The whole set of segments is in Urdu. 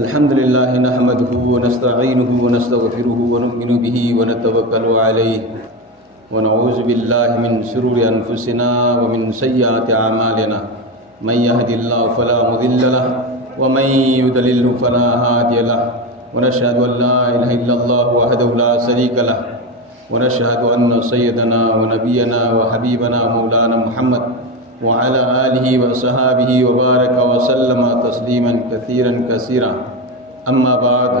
الحمد لله نحمده ونستعينه ونستغفره ونؤمن به ونتوكل عليه ونعوذ بالله من شرور أنفسنا ومن سيئات أعمالنا من يهد الله فلا مضل له ومن يضلل فلا هادي له ونشهد أن لا إله إلا الله وحده لا شريك له ونشهد أن سيدنا ونبينا وحبيبنا مولانا محمد وعلى آله وصحابه وبارك وسلم تسليما كثيرا كثيرا أما بعد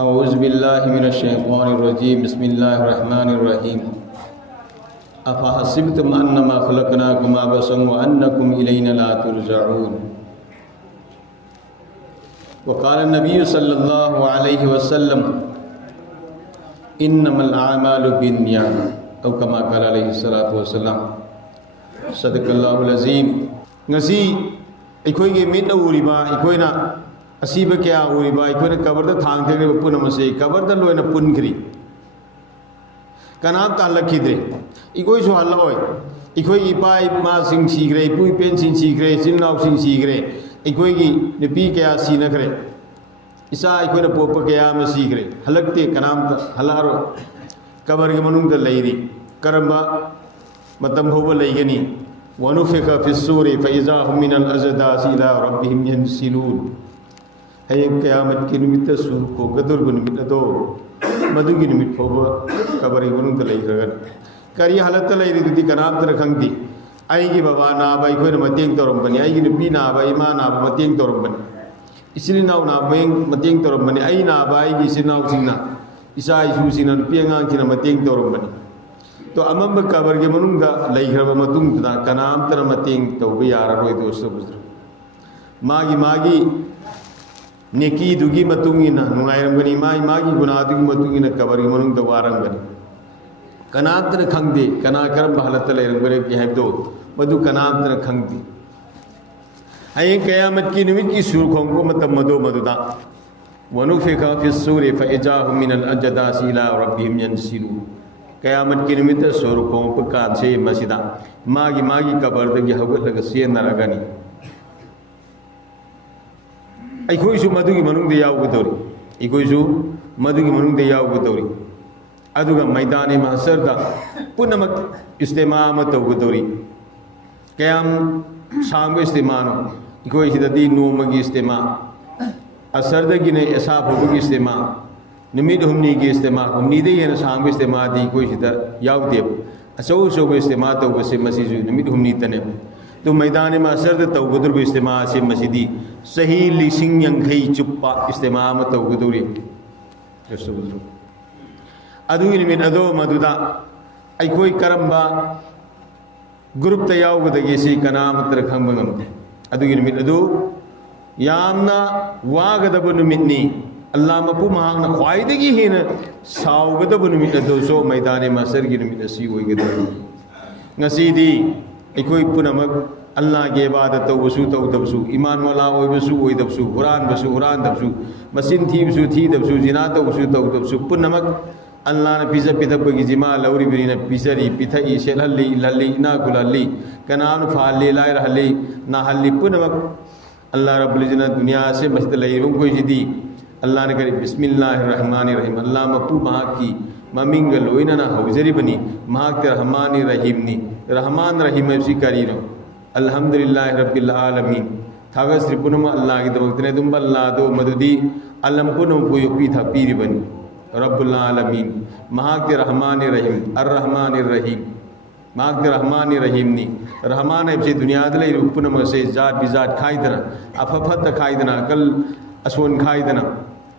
أعوذ بالله من الشيطان الرجيم بسم الله الرحمن الرحيم أفحسبتم أنما خلقناكم عبثا وأنكم إلينا لا ترجعون وقال النبي صلى الله عليه وسلم إنما الأعمال بالنيات أو كما قال عليه الصلاة والسلام صدق اللہ العظیم. ngasi ꯑꯩꯈꯣꯏꯒꯤ ꯃꯤꯠꯅ ꯎꯔꯤꯕ ꯑꯩꯈꯣꯏꯅ ꯑꯁꯤꯕ ꯀꯌꯥ ꯎꯔꯤꯕ ꯑꯩꯈꯣꯏꯅ ꯀꯕꯔꯗ ꯊꯥꯡꯊꯈ꯭ꯔꯤꯕ ꯄꯨꯝꯅꯃꯛꯁꯤ ꯀꯕꯔꯗ ꯂꯣꯏꯅ ꯄꯨꯟꯈ꯭ꯔꯤ, ꯀꯅꯥꯝꯇ ꯍꯜꯂꯛꯈꯤꯗ꯭ꯔꯦ. ꯑꯩꯈꯣꯏꯁꯨ ꯍꯜꯂꯛꯑꯣꯏ. ꯑꯩꯈꯣꯏꯒꯤ ꯏꯄꯥ ꯏꯃꯥꯁꯤꯡ ꯁꯤꯈ꯭ꯔꯦ, ꯏꯄꯨ ꯏꯄꯦꯟꯁꯤꯡ ꯁꯤꯈ꯭ꯔꯦ, ꯏꯆꯤꯟ ꯏꯅꯥꯎꯁꯤꯡ ꯁꯤꯈ꯭ꯔꯦ, ꯑꯩꯈꯣꯏꯒꯤ ꯅꯨꯄꯤ ꯀꯌꯥ ꯁꯤꯅꯈ꯭ꯔꯦ, ꯏꯆꯥ ꯑꯩꯈꯣꯏꯅ ꯄꯣꯛꯄ ꯀꯌꯥ ꯑꯃ ꯁꯤꯈ꯭ꯔꯦ. ꯍꯜꯂꯛꯇꯦ, ꯀꯅꯥꯝꯇ ꯍꯜꯂꯛꯑꯔꯣꯏ. ꯀꯕꯔꯒꯤ ꯃꯅꯨꯡꯗ ꯂꯩꯔꯤ. ꯀꯔꯝꯕ متم فوبا ليغني ونفخ في الصور فإذا هم من الأجداث إلى ربهم ينسلون. هيك قيامت کی نمت سور کو گدر بنمت دو مدو کی نمت فوبا قبر بنون تلای رگن کری حالت تلای ردی کنام تر خنگی آئی کی بابا نابا ایک وین متینگ تورم بنی آئی کی نبی نابا ایمان نابا متینگ تورم بنی اسلی ناو نابا متینگ تورم بنی آئی نابا آئی کی اسلی ناو سننا اسا ایسو سننا پیانگان سننا متینگ تورم بنی. تو امام قبر کے منوں دا لائخرب متوں دا کنام تر متینگ تو بیار روی دوستو بزر ماگی نیکی دوگی متوں نا نغیرم گنی ماگی گناہ دوگی متوں نا قبر کے منوں دا وارم گنی کنام تر کھنگ دے کنا کرم بحالت لائرم گرے کی حب دو مدو کنام تر کھنگ دے. این قیامت کی نمت کی سور کھونکو متم مدو دا ونفخ فی الصور فإذا هم من الأجداث إلى ربهم ينسلون. قیامت کی نمت سور کھون پکان سے مسجدہ ماگی قبر دگی حوگت لگا سین نرگانی ایکوئی سو مدو کی منوں دے یاو گدوری ایکوئی سو مدو کی منوں دے یاو گدوری ادو گا میدان محشر دا پنمک استماع متو گدوری قیام شام استماعو ایکوئی سیدہ دی نومگی استماع اثردگی نے اصاب ہوگی استماع نمید ہمنی کی استماع ہمنی دے یہ نسانگ استماع دی کوئی شدہ یاو دیب اسو استماع تو بس مسیجو نمید ہمنی تنب تو میدان محشر دے تو گدر بھی استماع سے مسیدی صحیح لیسنگ ینکھئی چپا استماع تو گدوری جسو گدرو ادوی نمید ادو مدودا ای کوئی کرم با گروپ تیاو گدگی سی کنام ترکھنگ بگم ادوی نمید ادو یامنا واغدب نمidni اللہ مپو مہاں خواہدگی ہی نا ساوگدہ بنمید دوسو میدان محشر کی نمید اسی ہوئی گدہ نسیدی ایکوئی پنمک اللہ کی عبادت تو بسو تو دبسو ایمان والا ہوئی بسو ہوئی دبسو قرآن بسو قرآن دبسو مسین تھی بسو تھی دبسو زنا تو بسو تو دبسو پنمک اللہ نے پیزا پیتا بگی جمع لوری برینا پیزری پیتا ایشل حلی للی نا کل حلی کنان فعلی لائر حلی نا حلی پنمک اللہ رب العزت دنیا سے مسجد لئیروں کوئی جدی اللہ نے کہا بسم اللہ الرحمن الرحیم اللہ مپو مہاں کی ممنگ لوئننا حوزری بنی مہاں کے رحمان الرحیم نی رحمان رحیم اسی کرینو الحمدللہ رب العالمین تھاگس رپنم اللہ کی دمکتنے دنبا اللہ دو مددی علم کنم کوئی پی تھا پیری بنی رب العالمین مہاں کے رحمان الرحیم الرحمن الرحیم مہاں کے رحمان الرحیم نی رحمان ابسی دنیا دلے رپنم سے ذات بذات کھائی دنا اففت کھائی دنا کل اسون کھائی دنا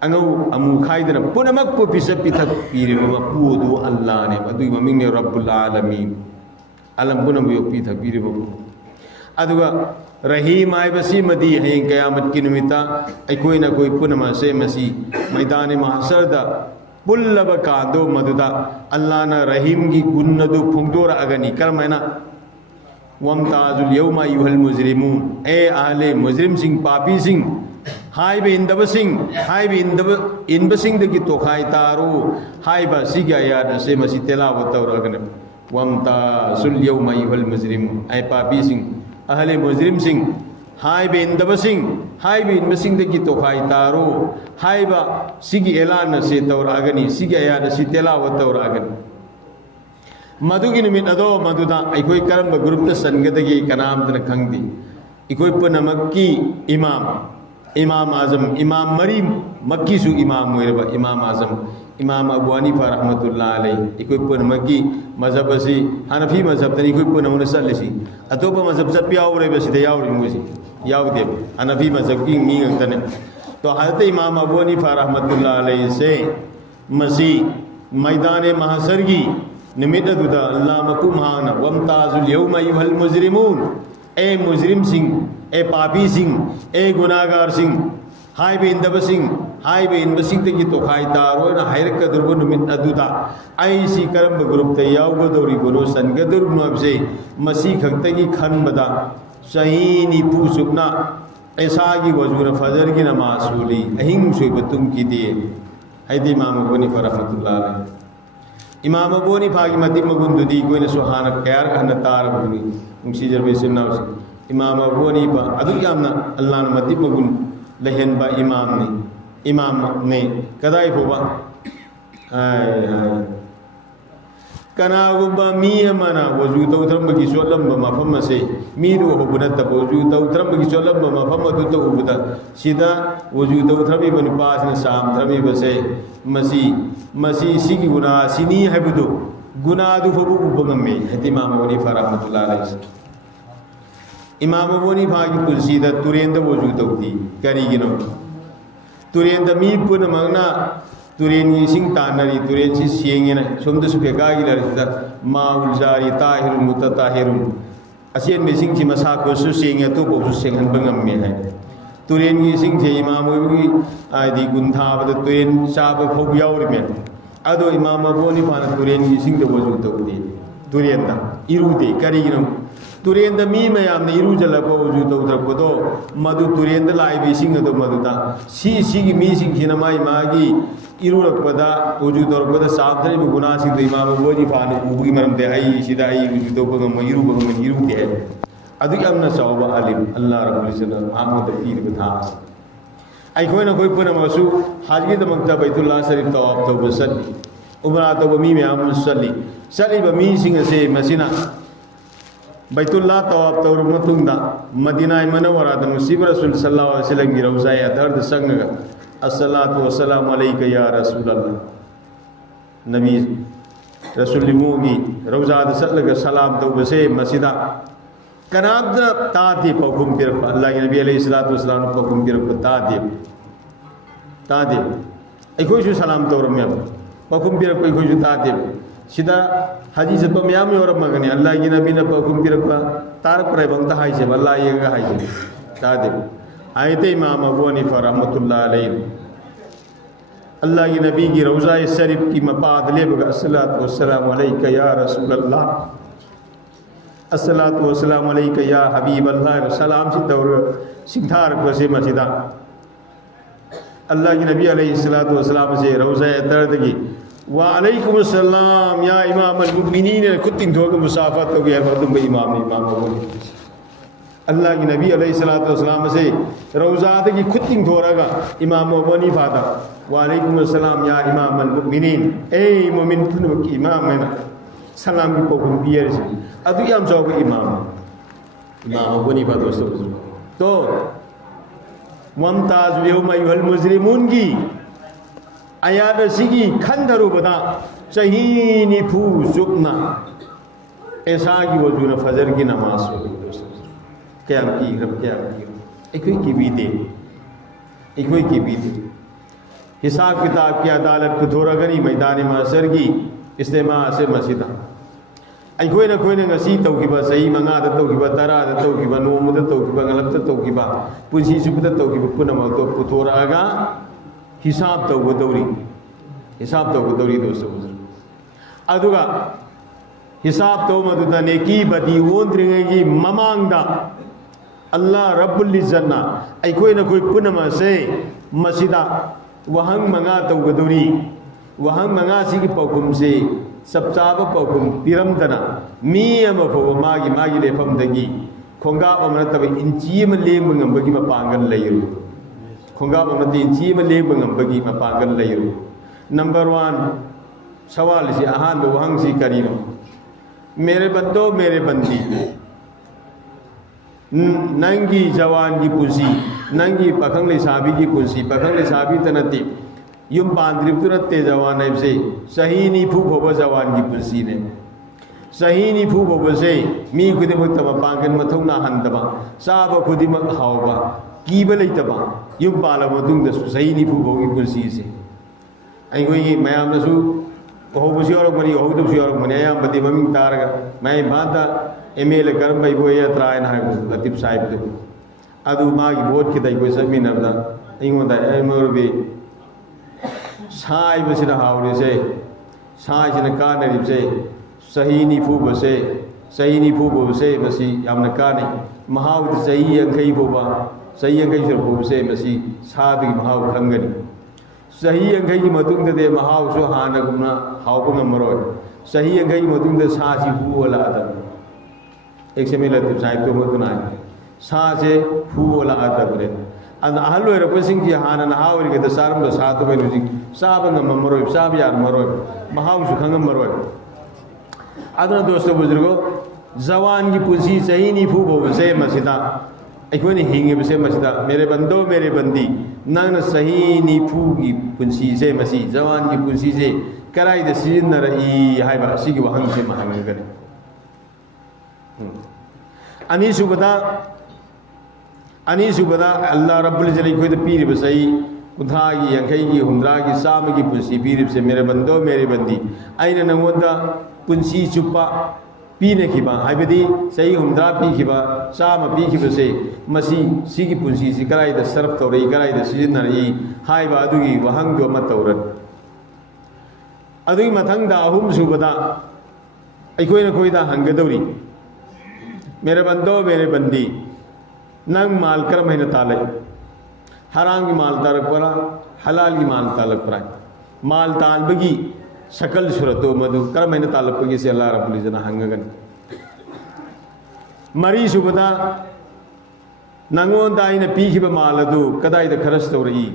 انگو امو کھائی دنا پنمک پو پیسا پیتا پیری بما پودو اللہ نے ادوی ممین نے رب العالمین علم پنم یو پیتا پیری بما ادوگا رحیم آئے بسی مدی ہیں قیامت کی نمیتا ای کوئی نہ کوئی پنما سے مسی میدان محشر دا پلب کاندو مددا اللہ نا رحیم کی گندو پھنگدور اگنی کرمائنا وامتاز اليوم ایوہ المجرمون اے اہل مجرم سنگ پاپی سنگ ہائی بے اندب سنگ ہائی بے اندب سنگ دکی تو کھائی تارو ہائی با سیگا یاد سے مسی تلاوت اور اگن وامتاز اليوم ایوہ المجرمون اے پاپی سنگ اہل مجرم سنگ ہائی بے اندب سنگ haiba inbasingdagi tokhai taro haiba sigi elana se tawragani sigi ayana si telawa tawragani madugi numit ado maduda aikoi karamba group ta sangadagi kanamdana khangdi ikoi punamakki imam azam imam mari makki su imam moiraba imam azam imam abu hanifa rahmatullah alayhi ikoi punamakki mazhab asi hanafi mazhab tani ikoi punamuna sallisi atoba mazhab sappi awre basi de yawri musi yawde hanafi mazhab ki mi ngtane to hazrat imam abu hanifa rahmatullah alayhi se masi maidane mahasargi nimidduda allah makum hana wamtazul yawma ayyuhal mujrimun اے مجرم سنگھ اے پاپی سنگھ اے گناہگار سنگھ ہائی بے اندب سنگھ ہائی بے انب سنگھ تکی تو خائی تارو نا حیرک کا دربن من ادوتا ایسی کرم بگروب تیاو گدوری گنو سن گدرب نواب سے مسیح خکتگی کھن بدا سہینی پو سکنا ایساگی وزور فجر کی نماز سولی اہنگ سوئی بتم کی دیئے حید امام ابو حنیفہ رحمت اللہ علیہ امام ابو حنیفہ کی مدی مگندو دی کوئی نسوحانک کیار کھنا تار بگنی مکسی جربی سننا ہوسی امام ابو حنیفہ ادو کیامنا اللہ نے مدی مگن لہن با امام نے کدائی پوبا کناغو با میمانا وجود اوترم بگی سولم با مفهم سے میرو حبنتا وجود اوترم بگی سولم با مفهم دوتا حبتا سیدھا وجود اوترمی بن پاس نسام ترمی بسے مسیح سیگی گناہ سینی ہے بدو گناہ دو فبو بگمی حتی امام ابو حنیفہ رحمت اللہ علیہ امام ابو حنیفہ کی پرسیدہ تورین دا وجود ہوتی کری گنو تورین دا می پن مغنا تورین یہ سنگ تانری تورین سی سینگی نا سمد سپیکا گی لرکتا ماؤل جاری تاہر متطاہر اسین میں سنگ چی مساق وسو سینگی تو بہت سینگن بگم میں ہے تورین کی سنگ چی امام ابو کی آئیدی گندھا بدا تورین شاپ خوب یاور میں ادو امام ابو حنیفہ نا تورین کی سنگ دا وجود ہوتی تورین دا ایرو دے کری گنو تورین دا می میام نے ایرو جلہ کو وجود ہوتا کدو مدو تورین دا لائی بی سنگ دو مدو تا سی می سنگ کی نمائی ماگی ایرو رکبدا وجود رکبدا سابدھنی میں گناہ سنگ دا امام ابو حنیفہ نا اوگی مرم دے آئی شدہ آئی وجود بگم ایرو کے ہے ادو کی امنا صحابہ علم اللہ رب العزت آمد تیر بتا ای کوئی نہ کوئی پر موضوع حاجی دا مکتب بیت اللہ شریف تواب تو بسلی عمرہ تو بمی میں عمل سلی بمی سنگ سے مسینہ بیت اللہ تواب تو رمتنگ دا مدینہ منورہ دا مصیب رسول صلی اللہ علیہ وسلم کی روزہ درد سنگ الصلاة والسلام علیکہ یا رسول اللہ نبی رسول موگی روزہ دا صلی اللہ سلام تو بسے مسیدہ کناب دا تا دی پاکم پیرک اللہ کی نبی علیہ السلام پاکم پیرک تا دی ای کوئی شو سلام تو رمیہ پاکم پیرک کوئی شو تا دی سیدھا حدیث پا میامی اور مگنی اللہ کی نبی نے پاکم پیرک پا تارک پر بنتا ہائی سے اللہ یہ گا ہائی سے تا دی آیت امام ابو حنیفہ رحمت اللہ علیہ اللہ کی نبی کی روضہ شریف کی مپاد لے بگا الصلاة والسلام علیکہ یا رسول اللہ الصلاة والسلام علیکہ یا حبیب اللہ سلام سی دور سنگھار کو سے مسجدہ اللہ کی نبی علیہ السلام سے روضہ دردگی وعلیکم السلام یا امام المؤمنین کتن دھوکہ مسافت ہو گیا مردم با امام ابو اللہ کی نبی علیہ السلام سے روضہ دردگی کتن دھو رگا امام ابو حنیفہ دا وعلیکم السلام یا امام المؤمنین اے مومن تنو کی امام ہے سلام کی پوکن بیئر سے ادو کیا ہم چاہو کہ امام ابو حنیفہ دوستو تو ممتاز یوم ایوہ المجرمون کی آیات سیگی کھندرو بدا چہینی پھو سکنا ایسا کی وجود فجر کی نماز ہوگی قیام کی ایکوئی کی بھی دے حساب کتاب کی عدالت کو دھورا گنی میدان محشر کی استماع سے مسجدہ ای کوئی نہ ngasi tawkiba sai manga da tawkiba tara da tawkiba nomu da tawkiba ngalap da tawkiba punsi su da tawkiba punama to putora ga hisab tawgudori dosto aduga hisab tawmadu da neki badi wondringi mamangda Allah rabbul izzana ay koy na koy punama sai masjida wahang manga tawgudori wahang manga sigi paukum se sabsaba paukum piramdana mi ama fo magi le famdagi khonga amna tabe inchi ma leng ngam bagi ma pangal layiru khonga ba nati chi ma le bangam bagi mapangal layru. Number 1 sawal si ahan do hang si karino mere bando mere bandi nangi jawan gi pusi nangi pakhang le sabi gi pusi pakhang le sabi tanati yum pandrip turatte jawan ai se sahini phu phoba jawan gi pusi ne sahini phu phoba se mi khudi mak tama pangan mathona handaba saba khudi mak hawba kiba leitaba yum pala matung da sahini phu phogi pusi se ai goi mayam na su ho bu sior mari ho du sior mani ayam badi maming taraga mai bada email karam bai boya try na ha tip sahib de adu ma gi vote ki dai ko sami na da ingo da ai mor bi sai bi sina hawre se sai sina ka na ri se sahini phu bo se masi yam na ka ni mahaw de sahi yang kai bo ba sahi yang kai bo se masi sa bi mahaw khangani sahi yang kai matung de mahaw so hana gumna haw bu ngamroi sahi yang kai matung de sa si hu wala ada ek se mela tip sahib to mo tunai sa se hu wala ada bure and ahlo era pasing ji hana na haw ri de saram do sa to benu ji sa ba ngamroi sa bi yar maroi mahaw su khangam maroi aduna dosto bujurgo zawan ki punsi sahi ni phu bo se masida اکوانی ہینگے بسے مسجدہ میرے بندو میرے بندی نانا صحیح نی پھوگی پنسی سے مسی زوان کی پنسی سے کرائی دا سیزن نہ رئی ہائی با اسی کی وہنگ سے محمد کرے انیسو بدا اللہ رب العزت کوئی دا پیر بسائی ادھا کی ینکھائی کی ہمدرا کی سام کی پنسی پیر بسے میرے بندو میرے بندی این نمودہ پنسی چپا پینے کی بات ہے بدی صحیح ہمدرا پی کی بات شام پی کی بسے مسی سی کی پنسی سی کرائی دا صرف تو رہی کرائی دا سیزن رہی ہائی با ادوگی وہنگ جو مت تورت ادوگی متھنگ دا اہم صوبتا ایکوئی نکوئی دا ہنگ دوری میرے بندو میرے بندی ننگ مال کرم ہے نتالے حرام کی مال تارک پرا حلال کی مال تالک پرا مال تال بگی شکل صورتو مدو کرم ہے نتالک پگی سے اللہ رب العزت ہنگگن مری صوبتا ننگون دائی نا پیخی با مالدو کدائی دا خرستو رئی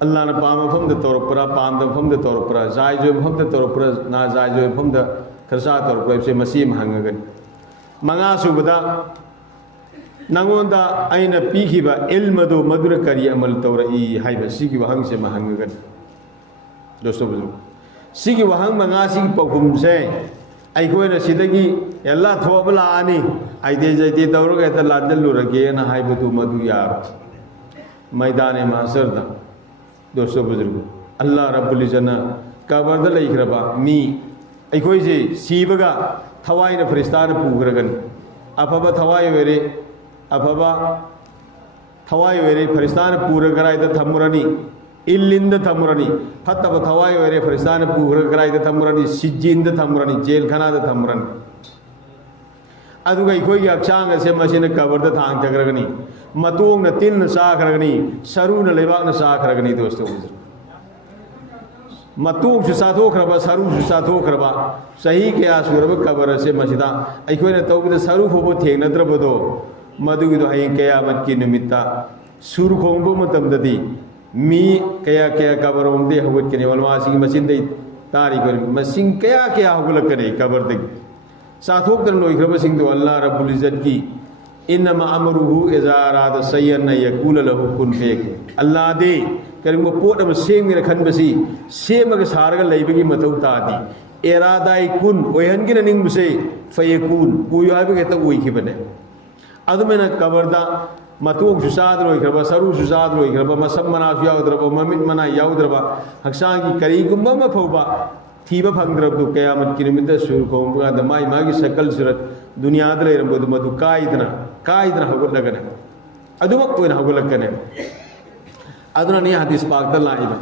اللہ نا پام فم دا طور پرا پام دا فم دا طور پرا زائی جو فم دا طور پرا نا زائی جو فم دا خرسا طور پرا اسے مسیح ہنگگن منگا صوبتا ننگون دا آئی نا پیخی با علم دو مدر کری عمل تو رئی ہائی با سی کی وہنگ سے مہنگگن دوستو بزرگ سی کی وہنگ منگا سی کی پاکم سے ای کوئی نا سیدگی اللہ تھوبلا آنی ای دے جائے دے دورو گئے تا لادلو رکھے نا ہائی بتو مدو یار میدان محصر دا دوستو بزرگو اللہ رب العزت کابردہ لئیک ربا می ای کوئی سے سیبگا تھوائی نا فرستان پوگرگن افبا تھوائی ویرے افبا تھوائی ویرے فرستان پورگرائی دا تھمرانی ಇಲ್ಲಿಂದ ತಮ್ಮರನಿ ಹತ್ತವ ಥವಾಯಿ ವರೆ ಫರಿಸ್ತಾನ ಪೂರಕರಾಯ್ದ ತಮ್ಮರನಿ ಸಿಜ್ಜಿಂದ ತಮ್ಮರನಿ ಜೇಲ್ ಖಾನಾದ ತಮ್ಮರನಿ ಅದುಗ ಇಕೋಗಿ ಅಕ್ಷಾಂಗ ಸೆ ಮಸಿನ ಕಬರ್ದ ಥಾಂಗ್ ತಗರಗನಿ ಮತೋಂಗ್ನ ತಿನ್ನ ಸಾಖರಗನಿ ಸರೂನ ಲೇಬಾಕ್ನ ಸಾಖರಗನಿ ದೋಸ್ತೋ ಮತೋಂಗ್ ಸು ಸಾಥೋಖರಬ ಸರೂ ಸು ಸಾಥೋಖರಬ ಸಹಿ ಕೆ ಆಸುರಬ ಕಬರ ಸೆ ಮಸಿದ ಐಕೋನ ತೌಬಿದ ಸರೂ ಫೋಬೋ ಥೇಂಗ್ನದ್ರಬದೋ ಮದುಗಿದು ಹೈ ಕಿಯಾಮತ್ ಕಿ ನಿಮಿತ್ತ ಸುರು ಖೋಂಬೋ ಮತಂದದಿ می کیا کیا قبر اومدے ہوت کنے ولواسی کی مسین دے تاریخ مسین کیا کیا ہوگل کنے قبر دے ساتھ ہوک درنو اکرم سنگ دو اللہ رب العزت کی انما امره اذا اراد شيئا ان يقول له كن فيكون اللہ دے کریم کو پوٹ ام سیم نے کھن بسی سیم کے سارگ لیبگی متو تا دی ارادہ کن اوہن کی ننگ بسے فیکون کوئی ہے کہتا وہی کی بنے ادمن قبر دا متوق سساد روی کربا سرو سساد روی کربا مسب مناس یاو دربا ممت منا یاو دربا حقشان کی کری گمبا مفوبا تھیبا پھنگ درب دو قیامت کی نمیدہ سور قوم بگا دمائی ماگی سکل صورت دنیا دلے رمبو دو مدو کائدنا حقل لگنے ادو وقت کوئی حقل لگنے ادنا نہیں حدیث پاک دل لائب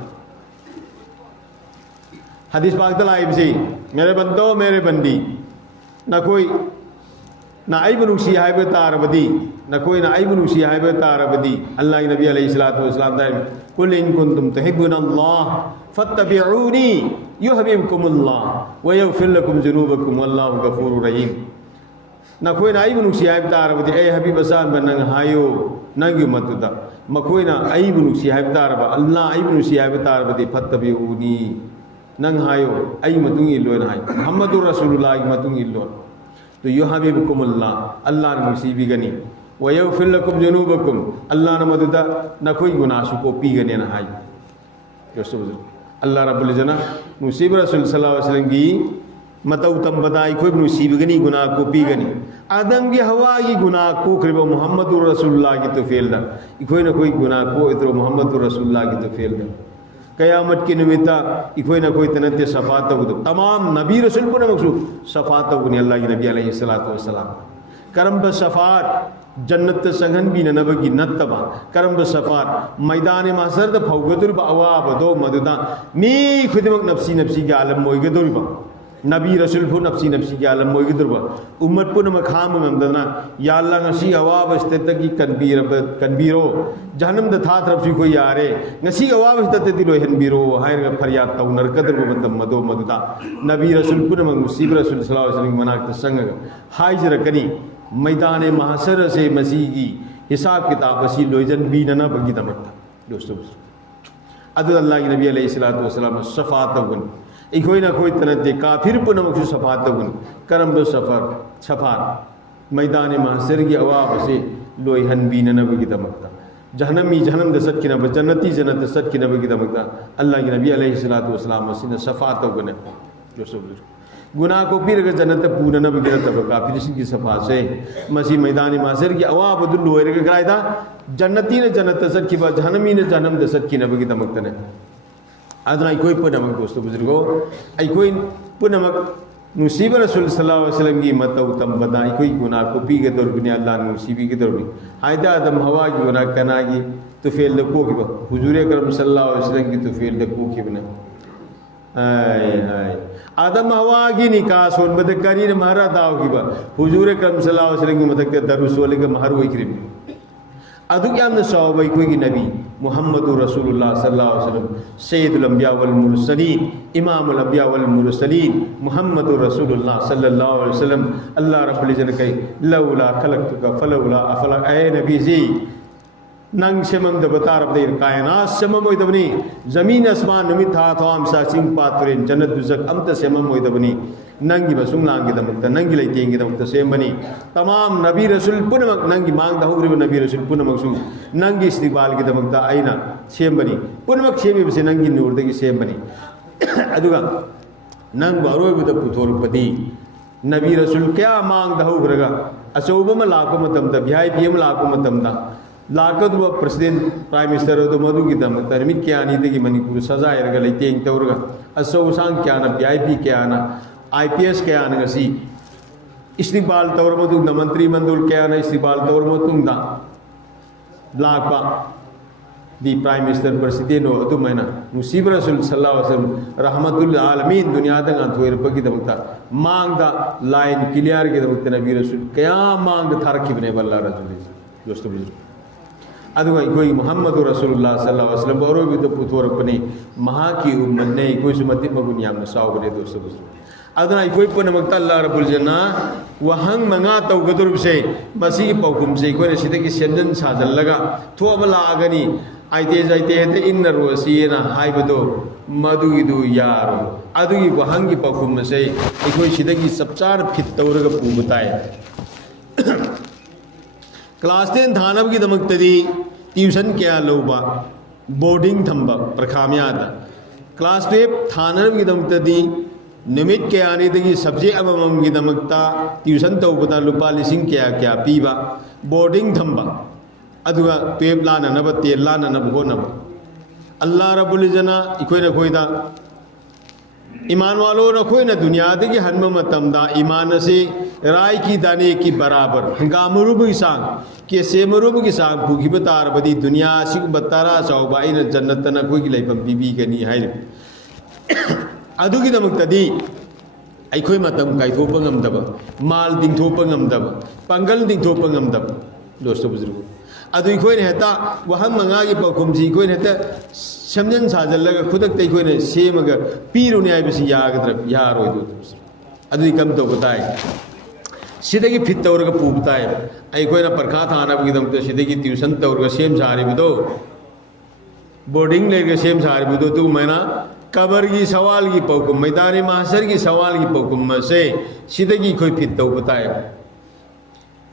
حدیث پاک دل لائب سی میرے بندو میرے بندی نہ کوئی نہ عیب نقصی حیب تار بدی نہ کوئی نہ عیب نقصی حیب تار بدی اللہ کی نبی علیہ السلام دائم قل ان کنتم تحبون اللہ فاتبعونی یحببکم اللہ ویغفر لکم ذنوبکم واللہ غفور رحیم nakoina aibu nuksi haib tarabadi ay habib asan banang hayo nangi matuda makoina aibu nuksi haib taraba Allah aibu nuksi haib tarabadi fattabi'uni nang hayo ay matung ilon hay Muhammadur Rasulullah matung ilon to yo habibukumullah Allah nuksi bigani wa yaghfir lakum dhunubakum Allah namaduda nakoi guna su ko pigani na hay dosto Allah rabbul jana nusi Rasul sallallahu alaihi wasallam gi matau tambadai koi nusi bigani guna ko pigani adam gi hawa gi guna ko kribo Muhammadur Rasulullah gi to felda ikoi na koi guna ko itro Muhammadur Rasulullah gi to felda قیامت کی نمیتا کوئی نہ کوئی تنتے صفات ہو تمام نبی رسول کو مقصود صفات ہو اللہ کی نبی علیہ الصلوۃ والسلام کرم بصفات جنت سنگن بھی نبگی نتبا کرم بصفات میدان محشر د فوگدر باواب دو مددا می خدمت نفسی نفسی کے عالم مویگدر با نبی رسول کو نفسی نفسی کے عالم مویگدر با امت پن مقام ممدنا یا اللہ نسی اواب استت کی کنبیرو جہنم د تھا طرف کوئی یارے نسی اواب استت دلو ہنبیرو ہائر فریاد تو نرکدر مدم مدو مددا نبی رسول کو مصیب رسول صلی اللہ علیہ وسلم مناک سنگ حاضر کنی میدان محشر سے مسیح کی حساب کتاب وسیع لوجن بھی نہ بگی دمت دوستو ادو اللہ کی نبی علیہ الصلوۃ والسلام صفات گن کوئی نہ کوئی تنتے کافر پن مخصوص صفات گن کرم بو سفر صفات میدان محشر کی اواب سے لوہن بھی نہ بگی دمت جہنمی جہنم دست کی نہ جنتی جنت دست کی نہ بگی دمت اللہ کی نبی علیہ الصلوۃ والسلام مسیح صفات گن دوستو گناہ کو پیر اگر جنت پورا نہ بگیرہ تب کافر کی صفحہ سے مسیح میدان محشر کی اواب دلو ہوئے رکھا کرائے تھا جنتی نے جنت تسد کی بات جہنمی نے جہنم تسد کی نبی کی دمکتن ہے آدھنا ای کوئی پنمک دوستو بزرگو ای کوئی پنمک نصیب رسول صلی اللہ علیہ وسلم کی متو تم بدا ای کوئی گناہ کو پی کے دور بنی اللہ نصیبی کی دور بنی حیدہ آدم ہوا کی گناہ کنا کی تو فیل دکو کی با حضور اکرم صلی اللہ علیہ وسلم کی تو فیل دکو کی بنا آدم ہوا کی نکاح سون بدکاری نے مہارا داو کی با حضور اکرم صلی اللہ علیہ وسلم کی مدکتے در رسول کے مہر ہوئی کریم ادو کیا ہم نے صحابہ کوئی کی نبی محمد رسول اللہ صلی اللہ علیہ وسلم سید الانبیاء والمرسلین امام الانبیاء والمرسلین محمد رسول اللہ صلی اللہ علیہ وسلم اللہ رب العزت کہے لولا خلقتک فلولا افلا اے نبی زی ننگ سمم د بتا رب دیر کائنات سمم ہوئی دبنی زمین اسمان نمی تھا تھوام ساسنگ پاترین جنت دوزک امت سمم ہوئی دبنی ننگی بسنگ لانگی دمکتا ننگی لیتینگی دمکتا سیم بنی تمام نبی رسول پنمک ننگی مانگ دا ہوگری نبی رسول پنمک سنگ ننگی استقبال کی دمکتا آئینا سیم بنی پنمک سیمی بسی ننگی نور دگی سیم بنی ادوگا ننگ باروی بدا پتور پتی نبی رسول کیا مانگ دا ہوگرگا اسوبم لاکو متم دا بیائی پیم لاکو متم دا لاکت وہ پریسیڈنٹ پرائم منسٹر ہو تو مدو کی دم ترمید کیا نہیں تھی کہ منی پور سزا ہے گا لیتے ہیں تو رگا اسو سان کیا نا پی آئی پی کیا نا آئی پی ایس کیا نا گسی استقبال طور مدو دا منتری مندول کیا نا استقبال طور مدو دا بلاک پا دی پرائم منسٹر پریسیڈنٹ ہو تو میں نا نصیب رسول صلی اللہ علیہ وسلم رحمت العالمین دنیا دا گا تو ایرپا کی دمکتا مانگ دا لائن کلیار کی دمکتا نبی رسول کیا مانگ تھا رکھی بنے واللہ رسول دوستو بزرگ ادو کوئی محمد رسول اللہ صلی اللہ علیہ وسلم بورو بھی تو پتور اپنی مہا کی امت نے کوئی سمتی مگنی ہم نے ساو بلے دوستو ادنا کوئی پن مکتا اللہ رب الجنہ وہنگ منگا تو گدرب سے مسیح پوکم سے کوئی نشیدہ کی سیمجن سازل لگا تو ابلا آگنی آئیتے ہیں ان روسینا ہائی بدو مدو دو یارو ادو کی وہنگی پوکم سے کوئی شیدہ کی سبچار پھت تورگا پو بتائے کلاس 10 تھانب کی دمک تدی ٹیوشن کیا لوبا بورڈنگ تھمبا پرکھامیات کلاس 12 تھانب کی دمک تدی نمت کے آنے تکی سبزی امام کی دمکتا ٹیوشن تو پتا لپا لسنگ کیا پیبا بورڈنگ تھمبا ادوگا پیب لانا نبا تیر لانا نبا ہو نبا اللہ رب العزنا کوئی نہ کوئی دا ایمان والوں نہ کوئی نہ دنیا دے کی ہنم متم دا ایمان سے رائے کی دانے کی برابر ہنگام روب کی سانگ کہ سیم روب کی سانگ بھوکی بتار بدی دنیا سک بتارا ساو بائی نہ جنت نہ کوئی کی لائپم بی بی کنی ہے ادو کی دمک تدی ای کوئی متم کئی تھوپا غم دبا مال دنگ تھوپا غم دبا پنگل دنگ تھوپا غم دبا دوستو بزرگو ادو کوئی نہتا وہاں منگا کی پاکم سی کوئی نہتا سمجھن سازل لگا خودک تی کوئی نہ سیم اگر پیرو نے آئی بسی یا آگے طرف یا روئی دو ادو کم تو بتائے ꯁꯤꯗꯒꯤ ꯐꯤꯠ ꯇꯧꯔꯒ ꯄꯨꯕ ꯇꯥꯏ ꯑꯩꯈꯣꯏꯅ ꯄꯔꯈꯥ ꯊꯥꯅꯕꯒꯤꯗꯃꯛꯇ ꯁꯤꯗꯒꯤ ꯇ꯭ꯌꯨꯁꯟ ꯇꯧꯔꯒ ꯁꯦꯝ ꯁꯥꯔꯤꯕꯗꯣ ꯕꯣꯔꯗꯤꯡ ꯂꯩꯔꯒ ꯁꯦꯝ ꯁꯥꯔꯤꯕꯗꯣ ꯑꯗꯨꯃꯥꯏꯅ ꯀꯕꯔꯒꯤ ꯁꯋꯥꯜꯒꯤ ꯄꯥꯎꯈꯨꯝ ꯃꯩꯗꯥꯅꯤ ꯃꯍꯥꯁꯔꯒꯤ ꯁꯋꯥꯜꯒꯤ ꯄꯥꯎꯈꯨꯝ ꯑꯁꯦ ꯁꯤꯗꯒꯤ ꯑꯩꯈꯣꯏ ꯐꯤꯠ ꯇꯧꯕ ꯇꯥꯏ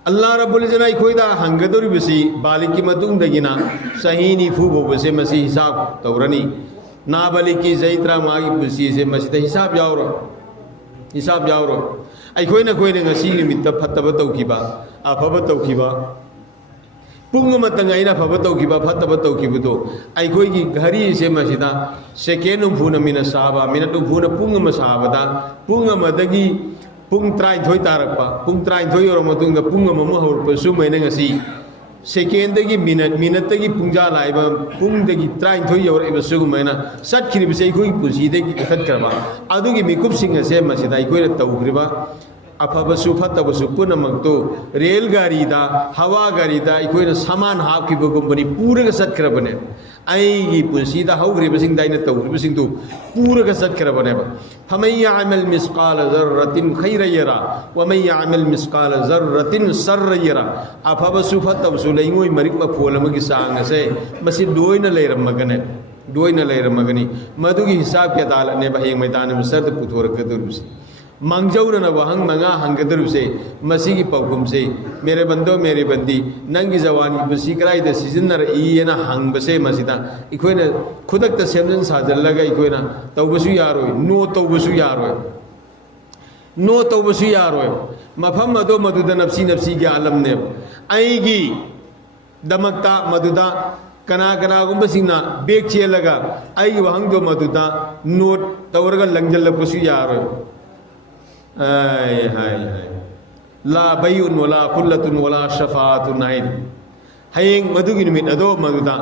ꯑꯜꯂꯥꯍ ꯔബ്ꯕꯨꯜ ꯏꯖ꯭ꯖꯠꯅ ꯑꯩꯈꯣꯏꯗ ꯍꯪꯒꯗꯧꯔꯤꯕꯁꯤ ꯕꯥꯂꯤꯛꯀꯤ ꯃꯇꯨꯡꯗꯒꯤꯅ ꯆꯍꯤ 90 ꯐꯥꯎꯕꯁꯦ ꯃꯁꯤ ꯍꯤꯁꯥꯕ ꯇꯧꯔꯅꯤ ꯅꯥꯕꯥꯂꯤꯛꯀꯤ ꯆꯍꯤ 35ꯒꯤ ꯄꯨꯟꯁꯤꯁꯦ ꯃꯁꯤꯗ ꯍꯤꯁꯥꯕ ꯌꯥꯎꯔꯣꯏ ꯑꯩꯈꯣꯏꯅ ꯉꯁꯤ ꯅꯨꯃꯤꯠꯇ ꯐꯠꯇꯕ ꯇꯧꯈꯤꯕ ꯑꯐꯕ ꯇꯧꯈꯤꯕ ꯄꯨꯡ ꯑꯃꯇꯪ ꯑꯩꯅ ꯑꯐꯕ ꯇꯧꯈꯤꯕ ꯐꯠꯇꯕ ꯇꯧꯈꯤꯕꯗꯣ ꯑꯩꯈꯣꯏꯒꯤ ꯘꯔꯤꯁꯦ ꯃꯁꯤꯗ ꯁꯦꯀꯦꯟ 40ꯅ ꯃꯤꯅꯠ ꯁꯥꯕ ꯃꯤꯅꯠ 40ꯅ ꯄꯨꯡ ꯑꯃ ꯁꯥꯕꯗ ꯄꯨꯡ ꯑꯃꯗꯒꯤ ꯄꯨꯡ 23 ꯇꯥꯔꯛꯄ ꯄꯨꯡ 23 ꯌꯧꯔꯕ ꯃꯇꯨꯡꯗ ꯄꯨꯡ ꯑꯃꯃꯨꯛ ꯍꯧꯔꯛꯄ ꯁꯨꯃꯥꯏꯅ ꯉꯁꯤ ꯁꯦꯀꯦꯟꯗꯒꯤ ꯃꯤꯅꯠꯇꯒꯤ ꯄꯨꯡꯖꯥ ꯂꯥꯛꯏꯕ ꯄꯨꯡꯗꯒꯤ 23 ꯌꯧꯔꯛꯏꯕ ꯁꯤꯒꯨꯝꯕꯅ ꯆꯠꯈꯤꯕꯁꯦ ꯑꯩꯈꯣꯏꯒꯤ ꯄꯨꯟꯁꯤꯗꯒꯤ ꯀꯛꯊꯠꯈ꯭ꯔꯕ ꯑꯗꯨꯒꯤ ꯃꯤꯀꯨꯞꯁꯤꯡ ꯑꯁꯦ ꯃꯁꯤꯗ ꯑꯩꯈꯣꯏꯅ ꯇꯧꯈ꯭ꯔꯤꯕ ꯑꯐꯕꯁꯨ ꯐꯠꯇꯕꯁꯨ ꯄꯨꯝꯅꯃꯛꯇꯨ ꯔꯦꯜ ꯒꯥꯔꯤꯗ ꯍꯋꯥ ꯒꯥꯔꯤꯗ ꯑꯩꯈꯣꯏꯅ ꯁꯥꯃꯥꯟ ꯍꯥꯞꯈꯤꯕꯒꯨꯝꯕꯅꯤ ꯄꯨꯔꯒ ꯆꯠꯈ꯭ꯔꯕꯅꯦ ꯑꯩꯒꯤ ꯄꯨꯟꯁꯤꯗ ꯍꯧꯈ꯭ꯔꯤꯕꯁꯤꯡꯗ ꯑꯩꯅ ꯇꯧꯈ꯭ꯔꯤꯕꯁꯤꯡꯗꯨ ꯄꯨꯔꯒ ꯆꯠꯈ꯭ꯔꯕꯅꯦꯕ فꯃꯟ ꯌഅꯃꯜ ಮಿಸ್ಕಾಲ ذرة خيرا يرى ومن يعمل مثقال ذرة شرا يرى ꯑꯐꯕꯁꯨ ꯐꯠꯇꯕꯁꯨ ꯂꯩꯉꯣꯏ ꯃꯔꯤꯛ ꯃꯐꯣꯜ ꯑꯃꯒꯤ ꯆꯥꯡ ꯑꯁꯦ ꯃꯁꯤ ꯂꯣꯏꯅ ꯂꯩꯔꯝꯃꯒꯅꯤ ꯃꯗꯨꯒꯤ ꯍꯤꯁꯥꯕ ꯀꯦꯗꯥꯂꯅꯦꯕ ꯍꯌꯦꯡ ꯃꯩꯗꯥꯟ ꯃꯁꯔꯗ ꯄꯨꯊꯣꯔꯛꯀꯗꯧꯔꯤꯕꯁꯤ ꯃꯥꯡꯖꯧꯅꯅ ꯋꯥꯍꯪ 5 ꯍꯪꯒꯗꯧꯔꯤꯕꯁꯦ ꯃꯁꯤꯒꯤ ꯄꯥꯎꯈꯨꯝꯁꯦ ꯃꯦꯔꯦ ꯕꯟꯗꯣ ꯃꯦꯔꯦ ꯕꯟꯗꯤ ꯅꯪꯒꯤ ꯖꯋꯥꯟꯒꯤ ꯄꯨꯟꯁꯤ ꯀꯔꯥꯏꯗ ꯁꯤꯖꯤꯟꯅꯔꯛꯏꯅ ꯍꯪꯕꯁꯦ ꯃꯁꯤꯗ ꯑꯩꯈꯣꯏꯅ ꯈꯨꯗꯛꯇ ꯁꯦꯝꯖꯤꯟ ꯁꯥꯖꯤꯜꯂꯒ ꯑꯩꯈꯣꯏꯅ ꯇꯧꯕꯁꯨ ꯌꯥꯔꯣꯏ ꯅꯣ ꯇꯧꯕꯁꯨ ꯌꯥꯔꯣꯏ ꯃꯐꯝ ꯑꯗꯣ ꯃꯗꯨꯗ ꯅꯞꯁꯤꯒꯤ ꯑꯂꯝꯅꯦꯕ ꯑꯩꯒꯤ ꯗꯃꯛꯇ ꯃꯗꯨꯗ ꯀꯅꯥꯒꯨꯝꯕꯁꯤꯡꯅ ꯕꯦꯛ ꯆꯦꯜꯂꯒ ꯑꯩꯒꯤ ꯋꯥꯍꯪꯗꯣ ꯃꯗꯨꯗ ꯅꯣꯠ ꯇꯧꯔꯒ ꯂꯪꯖꯜꯂꯛꯄꯁꯨ ꯌꯥꯔꯣꯏ لا بيع ولا خلة ولا شفاعة عين هينگ مدوگي نميت ادو مدودا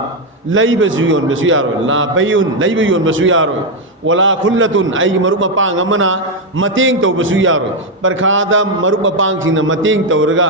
ليبسو يونبسو ياروي لا بيع ليب يونبسو ياروي ولا خلة اي مروب مپانگ امنا متين توبسو ياروي برخادا مروب مپانگ سينا متين تورگا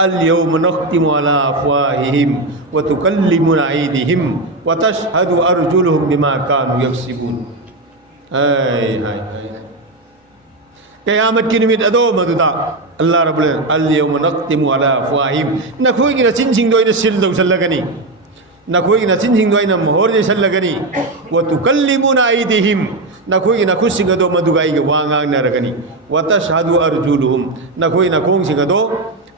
اليوم نختم على أفواههم وتكلمنا أيديهم وتشهد أرجلهم بما كانوا يكسبون قیامت کی نمت ادو مدودا اللہ رب العالمین الیوم نختم علی افواہہم نخوئی کی نسین سنگ دوئی نسل دو سلگنی نخوئی کی نسین سنگ دوئی نمہور جی سلگنی وتکلمون ایدیہم نخوئی کی نخوش سنگ دو مدوگائی کے وانگانگ نرگنی وتشہد ارجلہم نخوئی نخونگ سنگ دو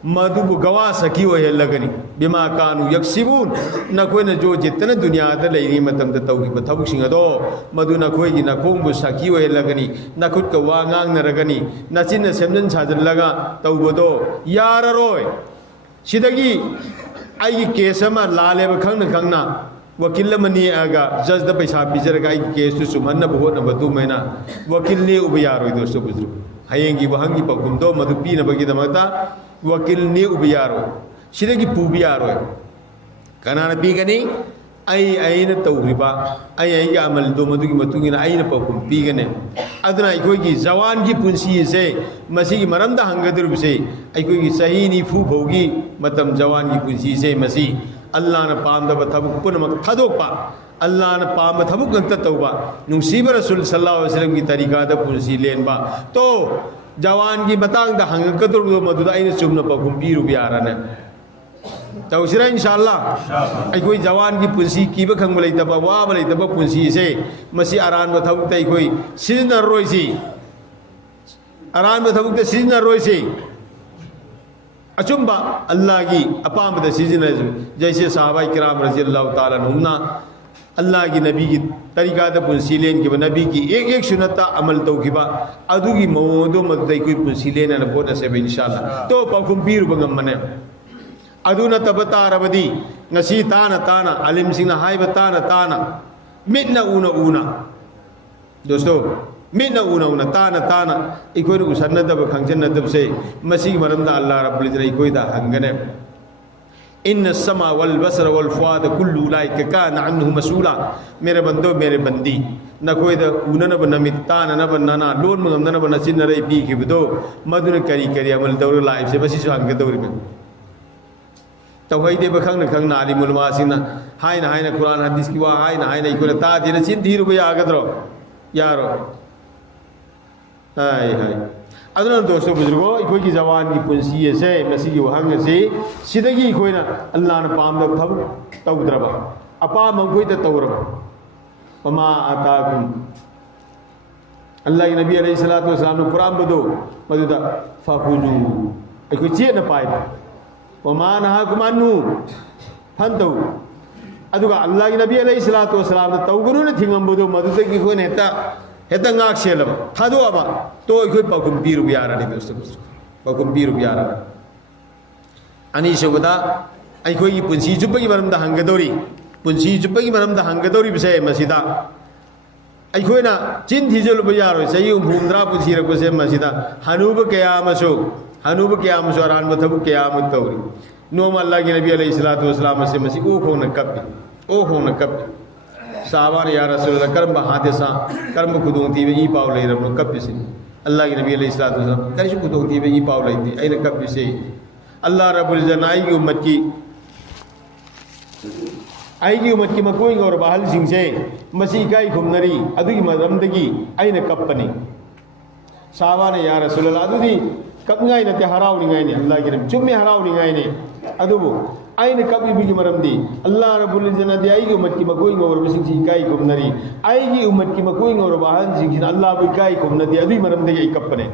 مدو گواہ سکی ہوئے لگنی بما کانو یکسبون نکوئی نہ جو جتنا دنیا دا لیری متم دا توقی بتاوک سنگا دو مدو نکوئی کی نکون بو سکی ہوئے لگنی نکوٹ کا وانگانگ نرگنی نسین نسمجن سازن لگا توقی دو یار روئے شدگی آئی کیسا ما لالے بکھنگ نکھنگنا وکیل منی آگا جز دا پیسا بیچر گا آئی کیس تو سمہن بہت نبتو مینا وکیل نے ابیاروئی دوستو بزرگ ہائنگی وہنگی پاکم دو مدو پی نبکی دمتا وکیل نے ابیارو شدگی پوبیارو کنانا پیگنی این توغربا این عمل دو مدو کی متوگینا این پاکم پیگنے ادنا ایکوئی کی زوان کی پنسی سے مسیح کی مرم دا ہنگدر بسے ایکوئی کی صحیح نی پھوپ ہوگی متم زوان کی پنسی سے مسیح اللہ نے پام دا بتھبک پنمک خدوک پا اللہ نے پام بتھبک انتا توبا نصیب رسول صلی اللہ علیہ وسلم کی طریقہ دا پنسی لین با تو جوان کی بتانگ دا ہنگ قدر دو مدد این سمنا پا گمبیرو بیارانا توسیرہ انشاءاللہ ای کوئی جوان کی پنسی کی بکھنگ ملی تبا واب ملی تبا پنسی سے مسی آران بتاوکتا ای کوئی سیزن روئی سی آران بتاوکتا سیزن روئی سی اچھم با اللہ کی اپام بتا سیزن روئی جیسے صحابہ کرام رضی اللہ تعالیٰ عنہ اللہ کی نبی کی طریقہ دا پنسیلین کی نبی کی ایک سنتا عمل تو کی با ادو کی موضوع مدد کوئی پنسیلین ہے بہت سے انشاءاللہ تو پاکم پیر بگم منے ادو نہ تبتا ربدی نسی تانا تانا علم سنگھ ہائی بتانا تانا مٹنا اونا اونا دوستو مٹنا اونا اونا تانا تانا ایکوئی نکو سنتا بکھنچن ندب سے مسیح مرندہ اللہ رب العزت ایکوئی دا ہنگنے ان السمع والبصر والفؤاد كل اولئك كان عنه مسؤولا میرے بندو میرے بندی نہ کوئی دا اونن بن متان نہ بن نانا لون مگم نہ بن سن رہی پی کی بدو مدن کری کری عمل دور لائف سے بس سان کے دور میں توحید بکھنگ کھنگ عالم علماء سین ہائے نہ قرآن حدیث کی وا ہائے نہ کو تا دین سین دھی روپے آگدرو یارو ہائے ہائے ادنا دوستو بزرگو کوئی کی زبان کی پنسی سے مسیح کی وہنگ سے سیدگی کوئی نہ اللہ نے پام دا تھب تو دربا اپا من کوئی تے تورب وما آتاکم اللہ کی نبی علیہ الصلوۃ والسلام نے قرآن بدو مدد فخذو کوئی چیز نہ پائے وما نہاکم عنہ فانتو ادوگا اللہ کی نبی علیہ الصلوۃ والسلام نے توگرو نے تھنگم بدو مدد کی کوئی نہتا ہتا ngak selam thado aba to ikoi pakum biru biara ni dosto pakum biru biara ani shobada ikoi punsi jubba ki maram da hangadori punsi jubba ki maram da hangadori bisay masida ikoi na chin thijol ba yaro sayi umhumdra punsi ra ko se masida hanuba qiyamaso aran mathabu qiyamat tawri no Allah ki nabi alayhi salatu wasalam se masi o khona kab صحابہ نے یا رسول اللہ کرم بحادثہ کرم خودوں تھی وی پاو لئی رب کب سے اللہ کے نبی علیہ الصلوۃ والسلام کرش خودوں تھی وی پاو لئی تھی این کب سے اللہ رب العزت آئی کی امت کی مکوئی اور بحل سنگ سے مسیح کائی کھمنری ادو کی مدمدگی این کب پنی صحابہ نے یا رسول اللہ ادو دی کب گائی نہ ہراو نہیں گائی نے اللہ کے نبی چم میں ہراو نہیں گائی نے ادو آئین کبھی بھی مرم دی اللہ رب العزت دی آئی کی امت کی مکوئی اور بسنگ سی کائی کم نری آئی کی امت کی مکوئی اور باہن سنگ اللہ بھی کائی کم ندی ادوی مرم دی کب پنے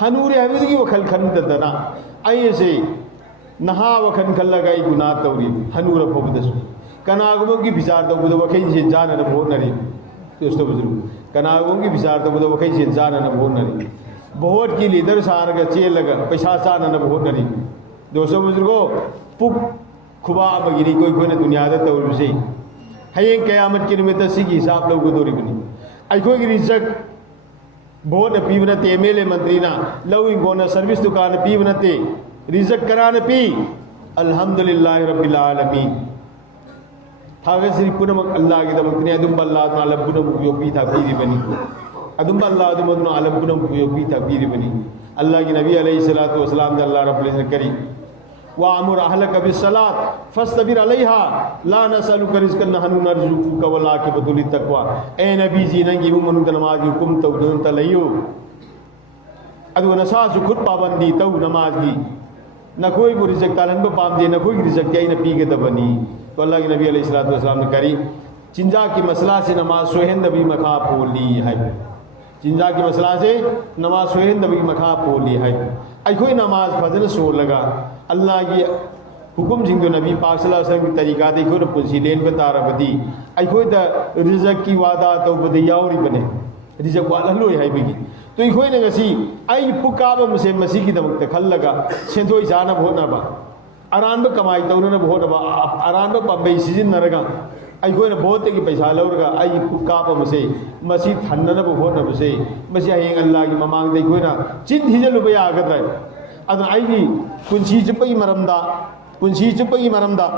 ہنور حمید کی وکھل کھند دنا آئیے سے نہا وکھن کھل لگائی گناہ توری ہنور پھوبدسو کناغموں کی بزار دو بدو وکھین سے انسان نہ بہت نری دوستو بزرگ کناغموں کی بزار دو بدو وکھین سے انسان نہ بہت نری بہت کی لیدر سارگا چیل لگا پیسہ سان نہ بہت نری دوستو بزرگو پک کھبا بگیری کوئی نہ دنیا دا تور سے ہائیں قیامت کی نمیت سی کی حساب لوگو دوری بنی ای کوئی کی رزق بہت نہ پیونا تے میلے منترینا لو انگو نہ سروس دکان پیونا تے رزق کرانا پی الحمدللہ رب العالمین تھاوے سری پنمک اللہ کی دمکنی ادم اللہ تعالی پنمک یوپی تھا پیری بنی ادم اللہ دمکنی عالم پنمک یوپی تھا پیری بنی اللہ کی نبی علیہ الصلوۃ والسلام اللہ رب العزت کری وَأَمُرْ أَهْلَكَ بِالصَّلَاةِ فَاسْتَبِرْ عَلَيْهَا لَا نَسْأَلُكَ رِزْقًا نَحْنُ نَرْزُقُكَ وَالْعَاقِبَةُ لِلتَّقْوَىٰ اے نبی جی ننگی منگ نماز حکم تو دون تلیو ادو نساسو خود پابندی تو نماز کی نہ کوئی کو رزق تعالیٰ کو پام دے نہ کوئی رزق دے نہ پی کے دبنی تو اللہ کے نبی علیہ الصلوۃ والسلام نے کری چنجا کی مسئلہ سے نماز سوہن نبی مکھا پولی ہے چنجا کی مسئلہ سے نماز سوہن نبی مکھا پولی ہے ای کوئی نماز فضل سو لگا اللہ کی حکم جن کو نبی پاک صلی اللہ علیہ وسلم کی طریقہ دے کوئی پنسی لین کو تارا بدی ای کوئی دا رزق کی وعدہ تو بدیاوری بنے رزق والا لوئی ہے بگی تو ای کوئی نگسی ای پکابا مسے مسیح کی دمک تکھل لگا سنتو ای جانا بہت نبا اران با کمائی تا انہوں نے بہت نبا اران با پمبئی سیزن نرگا ای کوئی نہ بہت کی پیسہ لورگا ای پکابا مسے مسیح تھننا بہت نبا سے مسیح ہینگ اللہ کی ممانگ دے کوئی نہ چند ہجل بیا آگت رہے ادن آئی گی کنسی چپی مرمدہ کنسی چپی مرمدہ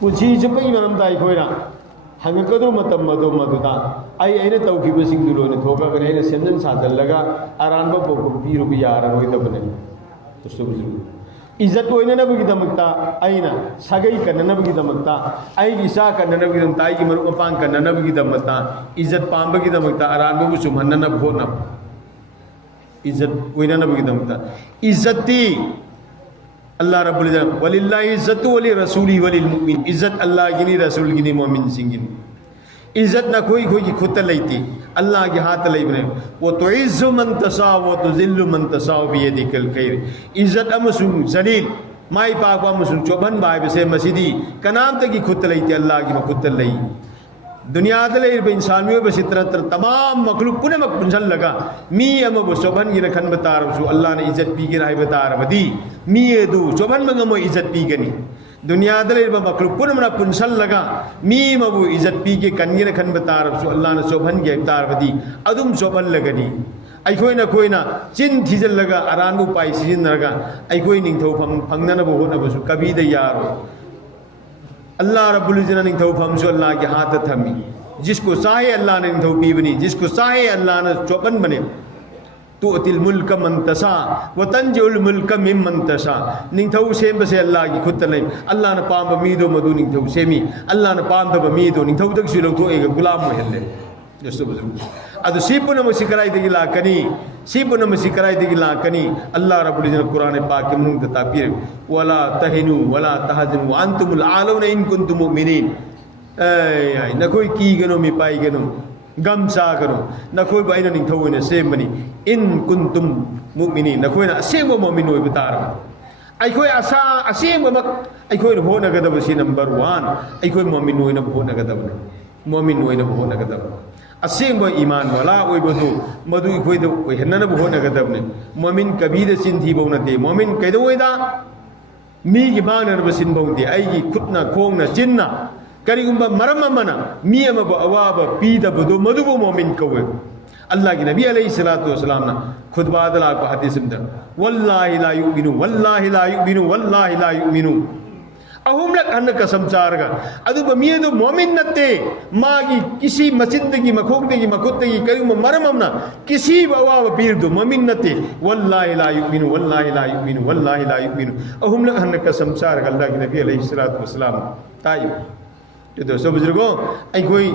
کنسی چپی مرمدہ ای کوئی نہ ہنگا قدر مطمئن مدودا آئی اینے توقیب سنگ دلو نے دھوکا کرے اینے سمجھن ساتھ لگا آران با پوکو پی روپی آران ہوئی تبنے اس تو بزرگ عزت کو اینے نبی کی دمکتا اینا سگئی کرنا نبی کی دمکتا آئی عیسیٰ کرنا نبی کی دمکتا آئی کی مرک پان کرنا نبی کی دمکتا عزت پان با کی دمکتا آران با سمہننا نب ہو نب عزت کو اینے نبی کی دمکتا عزت تی اللہ رب العزت وللہ عزت ولی رسولی ولی المؤمن عزت اللہ گنی رسول گنی مومن سنگن عزت نہ کوئی کوئی کی خود لیتی اللہ کے ہاتھ لئی بنے وہ تو عز من تشاء و تذل من تشاء بیدک الخیر عزت امسن ذلیل مائی پاک امسن چوبن بھائی بسے مسیدی کنام تک کی خود لیتی اللہ کی خود لئی دنیا دلے انسان میں بس طرح طرح تمام مخلوق پنے مقبنزل لگا می اما بو سبن گی رکھن بتا رہا سو اللہ نے عزت پی گی رہی بتا رہا بدی می دو سبن مگا مو عزت پی گنی دنیا دلے مخلوق پنے منا پنسل لگا می اما بو عزت پی گی کنگی رکھن بتا رہا سو اللہ نے سبن گی بتا رہا بدی ادم سبن لگنی ای کوئی نہ چن تھیزل لگا اران بو پائی سیزن لگا ای کوئی نہیں تھو پھنگنا نبو ہونا بسو کبھی دیارو اللہ رب العزت نے تو ہم سے اللہ کے ہاتھ تھمی جس کو چاہے اللہ نے تو پی بنی جس کو چاہے اللہ نے چوپن بنے تو اتل ملک منتشا وتنزع الملک ممن تشاء نین تو سیم بس اللہ کی خود نہیں اللہ نے پام بمیدو مدو نین تو سیمی اللہ نے پام بمیدو نین تو تک سلو تو ایک غلام محل ہے جس تو بزرگ ادو سیپن مسکرائی دگی لا کنی سیپن مسکرائی دگی لا کنی اللہ رب العزت قرآن پاک کے منہ دتا پیر ولا تہنوا ولا تحزنوا وانتم العالون ان کنتم مؤمنین اے نہ کوئی کی گنو می پائی گنو غم سا کرو نہ کوئی بائن نہیں تھو نے سیم بنی ان کنتم مؤمنین نہ کوئی نہ سیم مومن ہوئی بتا رہا ای کوئی اسا اسیم مک ای کوئی ہو نہ گدب سی نمبر 1 ای کوئی مومن ہوئی نہ ہو نہ گدب مومن ہوئی نہ ہو نہ گدب اسیم با ایمان والا وہی بدو مدو کوئی دو کوئی ہننا بہو نہ گدب نے مومن کبیر سن تھی بہو نہ دے مومن کہہ دو دا می کی بان نہ بسن بہو دے ای کی کھٹنا کھونگ نہ جننا کری گمبا مرم منا می ام با اواب پیدا بدو مدو بو مومن کوے اللہ کے نبی علیہ الصلوۃ والسلام نے خود بادل کو حدیث میں واللہ لا یؤمنو واللہ لا یؤمنو واللہ لا یؤمنو اہم لک ان قسم چار گا ادو بمیدو مومن نتے ماگی کسی مسجد کی مخوک کی مخوت کی کریم مرممنا کسی بوا پیر دو مومن نتے واللہ لا یؤمن واللہ لا یؤمن واللہ لا یؤمن اہم لک ان قسم چار گا اللہ کے نبی علیہ الصلوۃ والسلام تائب تو دوستو بزرگوں ای کوئی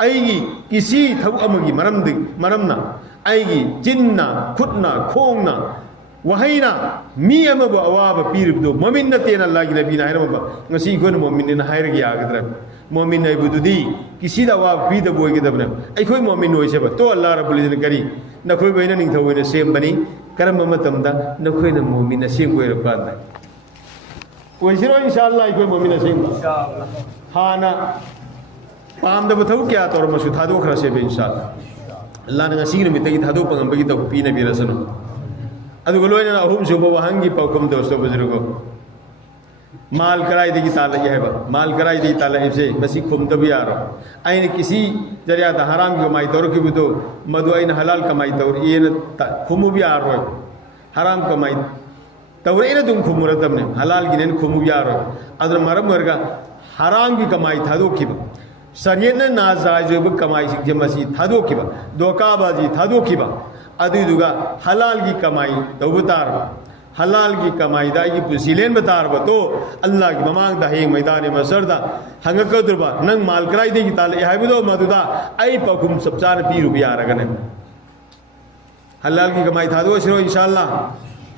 ایگی کسی تھو امگی مرمنا ایگی جننا کھٹنا کھونگنا وحینا می ام بو اواب پیر دو مومن نتین اللہ کی نبی نہ رب نسی کون مومن نہ ہائر گیا اگر مومن نہیں بدو دی کسی دا اواب پی دبو کی دبنا ای کوئی مومن ہوئی سے تو اللہ رب العزت کری نہ کوئی بہنا نہیں تھو نے سیم بنی کرم متم دا نہ کوئی نہ مومن نہ سیم کوئی رب دا کوئی سرو انشاءاللہ ای کوئی مومن سیم انشاءاللہ ہاں نا پام دا بتاو کیا تو مسو تھا دو کھرا سے انشاءاللہ اللہ نے نصیر میں تگی تھا دو پنگم بگی تو پی نبی رسول ادو گلوئی نا اہم صوبہ وہنگی پاکم دوستو بزرگو مال کرائی دیگی تعالیٰ یہ ہے با مال کرائی دیگی تعالیٰ سے بسی کھم تو بھی آ رہا این کسی جریہ تا حرام کی کمائی طور کی بھی تو مدو این حلال کمائی طور یہ کھمو بھی آ رہا ہے haram kamai tawre ina dum khumuradamne halal gi nen khumu yaro adra maram warga haram gi kamai thado kiba sariyana nazaijub kamai sig masi thado kiba doka baji thado kiba adu duga halal gi kamai tawbutar halal ki kamai da ki pusilen batar ba to Allah ki mamang da heng maidan masar da hang ka durba nang mal krai de ki tal hai bu do maduda ai pakum sabchar pi rupiya ragane halal ki kamai tha do siro inshallah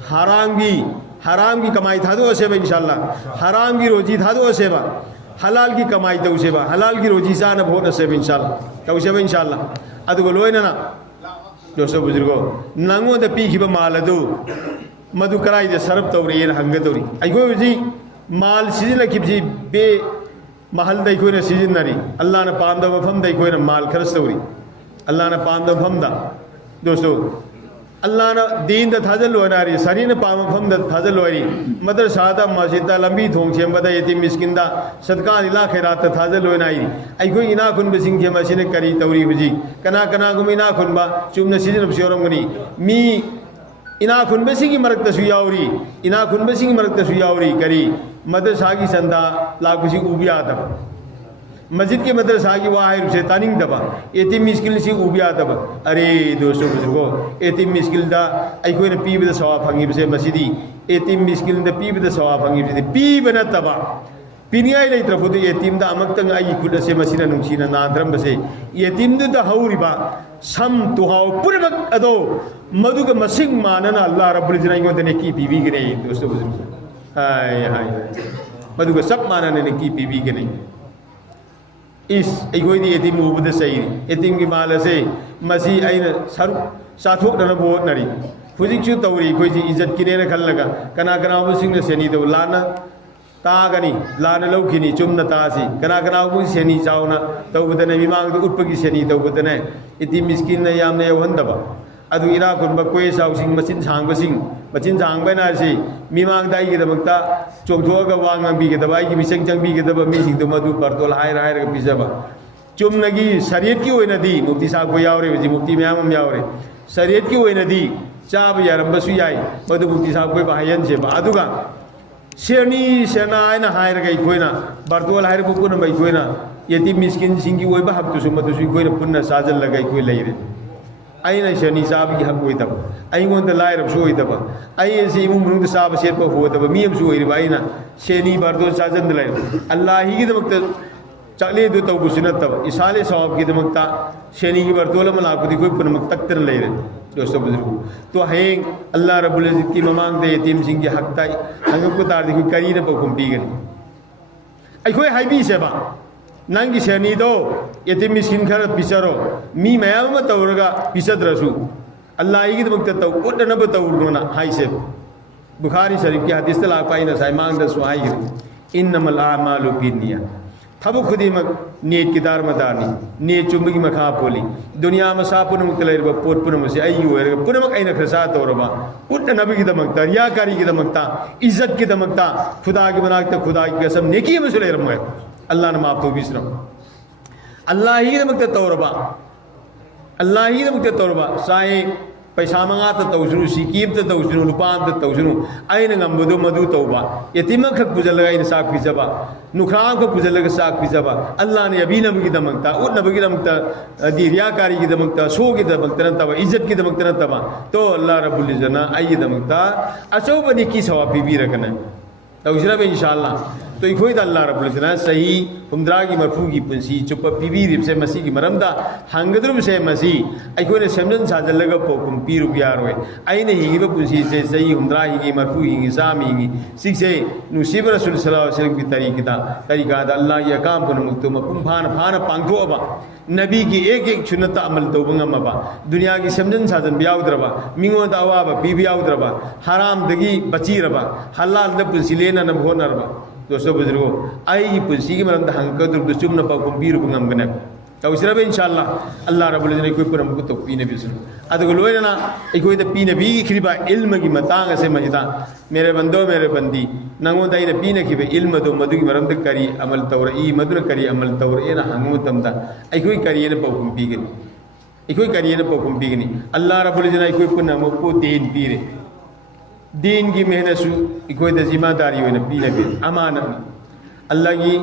haram ki kamai tha do se ba inshallah haram ki roji tha do se ba halal ki kamai to se ba halal ki roji sa na bhot se ba inshallah to se ba inshallah adu go loina na dosto bujurgo nango da pi ki ba mal adu madu karai de sarab tawri yen hanga tawri ai go ji mal sizin la kibji be mahal dai ko ne sizin nari Allah na pam da fam dai ko ne mal kharas tawri Allah na pam da fam da dosto Allah na din da thajal lo nari sari na pam fam da thajal lo ri madar sada masjid da lambi thong chem bada yetim miskin da sadqa ila khairat thajal lo nai ai go ina kun be sing ke masine kari tawri buji kana kana gum ina kun ba chumna sizin bsyoram gani mi ina kun besigi marakta su yauri ina kun besigi marakta su yauri kari madrasa ki sanda lagusi ubiya ta masjid ke madrasa ki wahir se taning daba etim miskil si ubiya ta are dosto bujurgo etim miskil da ai ko ne pi da sawab phangi se masjidi etim miskil da pi da sawab phangi se pi bana taba piniyai lai trafudu etim da amaktang ai kuda se masina nungsina nadram base etim da hauriba sam tu hau purmak ado maduga masing manana Allah rabbul izzati ko dene ki bibi gene dosto buzurgo hai maduga sab manana ne ki bibi gene is ai goi di etim mu buda sai etim ki mala se masi aina saru sathok dana bo nari fujik chu tawri koi ji izzat kine na khallaga kana kana bu sing ne seni do lana ta gani lana laukini chumna ta si kana kana bu seni chauna tawbudane mimang du utpagi seni tawbudane iti miskin na yamne yawhandaba adu ira kun ba koi sau sing machin chang ba na si mimang dai gi damakta chomtho ga wang bi gi dabai gi biseng chang bi gi daba mi sing du madu partol hai ga bisaba chumna gi sariyat ki oina di mukti sa ko yawre ji mukti myam yawre sariyat ki oina di chab yaram basu yai madu mukti sa ko ba hayan je ba aduga serni sena aina hai ga ikoina partol hai ko kun ba ikoina yati miskin singi oi ba hak tu sumatu su ikoina punna sajal lagai ko leire aina shani sab ki hak oidaba ai gon da lairab so oidaba ai si mu mun da sab ser ko hodaba miyam su oiri baina sheni bardo sajan dalai Allah hi gi damakta chale do taw businat tab isale sawab gi damakta sheni gi bardo la malakudi koi punmak taktir leire dosto buzurgo to heng Allah rabbul izzat ki mamang de yetim sing gi hak tai hang ko tar di kari na pakum pigen ai koi hai bi seba nangi shani do yetim miskin kharat bisaro mi mayam ma tawraga bisadrasu Allah hi gi damakta taw udana ba tawruna hai se bukhari sharif ki hadis la paina sai mang da suai gi innamal a'malu binniyat thabo khudi mak net ki dar madani ne chumgi makha poli dunya ma sapun mutlair ba pot punam se ayu er punam aina khasa torba ut nabi ki damakta riya kari ki damakta izzat ki damakta khuda ki banakta khuda ki qasam neki masule ram Allah na maaf to bisram Allah hi damakta torba Allah hi damakta torba sai paisa manga ta tawsunu sikim ta tawsunu lupan ta tawsunu aina ngambodo madu tawba yatima khak pujalaga ina sak pijaba nukram ko pujalaga sak pijaba Allah ne abina bi damakta ut na bi damakta di riyakari ki damakta so ki damakta ta izzat ki damakta ta to Allah rabbul izzana ayi damakta asoba ni ki sawab bi rakana tawsira be inshallah to ikhoi da Allah rabbul izzana sahi humdra ki marfu ki punsi chupa pibi rip se masi ki maramda hangadrum se masi ai ko ne samjan sajalaga pokum piru biarwe ai ne higi ba punsi se sahi humdra higi marfu higi sami higi sikse nu sibra rasul sallallahu alaihi wasallam ki tarika da Allah ya kam kun muktu makum phana pangtho aba nabi ki ek sunnata amal to bangam ba dunya ki samjan sajan biawdra ba mingo da wa ba bi biawdra ba haram dagi bachira ba halal da punsi lena na bhonar ba dosto buzurgo ai punsi ki maram da hanka dur dusum na pa ko biru bangam gana tawsira be inshallah Allah rabbul izzati ko puram ko to pine bisu adu loina na ai ko da pine bi kriba ilm ki matanga se majida mere bando mere bandi nango dai da pine ki be ilm do madu ki maram da kari amal tawra i madura kari amal tawra ina hangu tamda ai ko kari ne pa ko pigini ai ko kari ne pa ko pigini Allah rabbul izzati ko punna mo ko ten pire دین کی محنت سو اکوئی دا ذمہ داری ہوئی نبی نبی امانت اللہ کی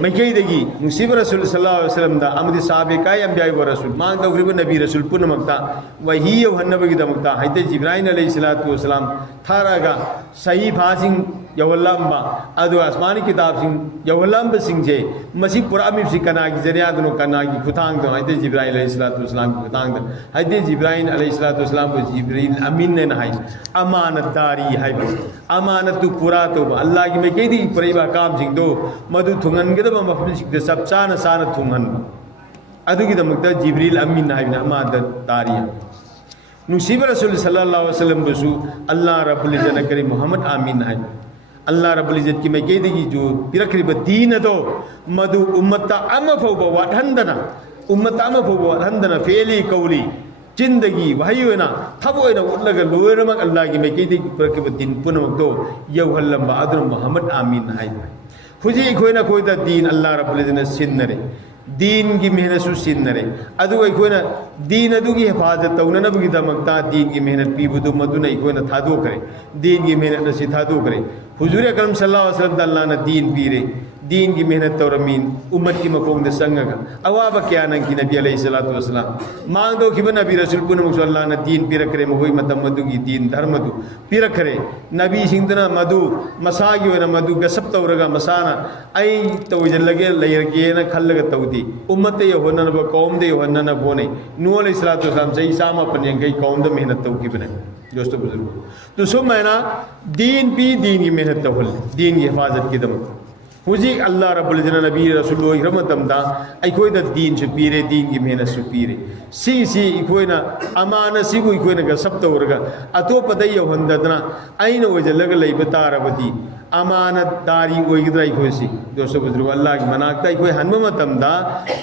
مکئی دگی نصیب رسول صلی اللہ علیہ وسلم دا امد صحابہ کائی انبیاء و رسول مانگ دا غریب نبی رسول پن مکتا وحی و ہنبگی دا مکتا حضرت جبرائیل علیہ السلام تھارا گا صحیح بھاسنگ یولام با ادو آسمانی کتاب سنگ یولام با سنگ جے مسیح پر امیب سی کناگی ذریعہ دنو کناگی کھتانگ دنو حضرت جبرائیل علیہ السلام کی کھتانگ دنو حضرت جبرائیل علیہ السلام کو جبرائیل امین نے نہائی امانت داری ہے امانت تو پورا تو اللہ کی میں کہی دی پریبا کام سنگ دو مدو تھنگن کے دو مفبل سکتے سب چانا سانا تھنگن ادو کی دمکتا جبرائیل امین نہائی امانت داری ہے نصیب رسول صلی اللہ علیہ وسلم بسو اللہ رب العزت کریم محمد آمین نہائی اللہ رب العزت کی میں کہہ دے گی جو پیرکری دین دو مدو امتا امفوبا واتھندنا امتا امفوبا واتھندنا فعلی قولی زندگی وحی ہوئینا تھب ہوئینا لگا لوئرمک اللہ کی میں کہہ دے گی پیرکری دین پنمک دو یو حلم با ادرم محمد آمین نہائی خوشی کوئی نہ کوئی دا دین اللہ رب العزت سن نرے دین کی محنت سو سن نرے ادو کوئی نہ دین ادو کی حفاظت تو نہ بگی دا مکتا دین کی محنت پی بدو مدو نہیں کوئی نہ تھا دو کرے دین کی محنت نسی تھا دو کرے حضور اکرم صلی اللہ علیہ وسلم اللہ نے دین پیرے دین کی محنت تو رمین امت کی مقوم دے سنگا کا اوابا کیا ننگ کی نبی علیہ السلام مانگ دو کہ نبی رسول پن مکسو اللہ نے دین پی رکھ رہے مگوئی مدم مدو کی دین دھرم دو پی رکھ رہے نبی سنگدنا مدو مساگی ہوئے نہ مدو گسب تو رگا مسانا ای تو جل لگے لگے نہ کھل لگا تو دی امت یہ ہونا نہ قوم دے ہونا نہ بونے نو علیہ السلام سے عیسیٰ پنیں گئی قوم دے محنت تو کی بنے دوستو بزرگو تو سو مہنا دین پی دین کی محنت تو دین کی حفاظت کی دم خوشی اللہ رب العزت نبی رسول اللہ رحمتم دا ای کوئی دا دین سے پیرے دین کی محنت سے پیرے سی کوئی نا امان سی کوئی نا سب تو ورگا اتو پتہ ہندتنا این وجہ لگ لئی بتا ربتی امانت داری کوئی کدرائی کوئی سی دوستو بزرگو اللہ کی مناکتا کوئی ہنمتم دا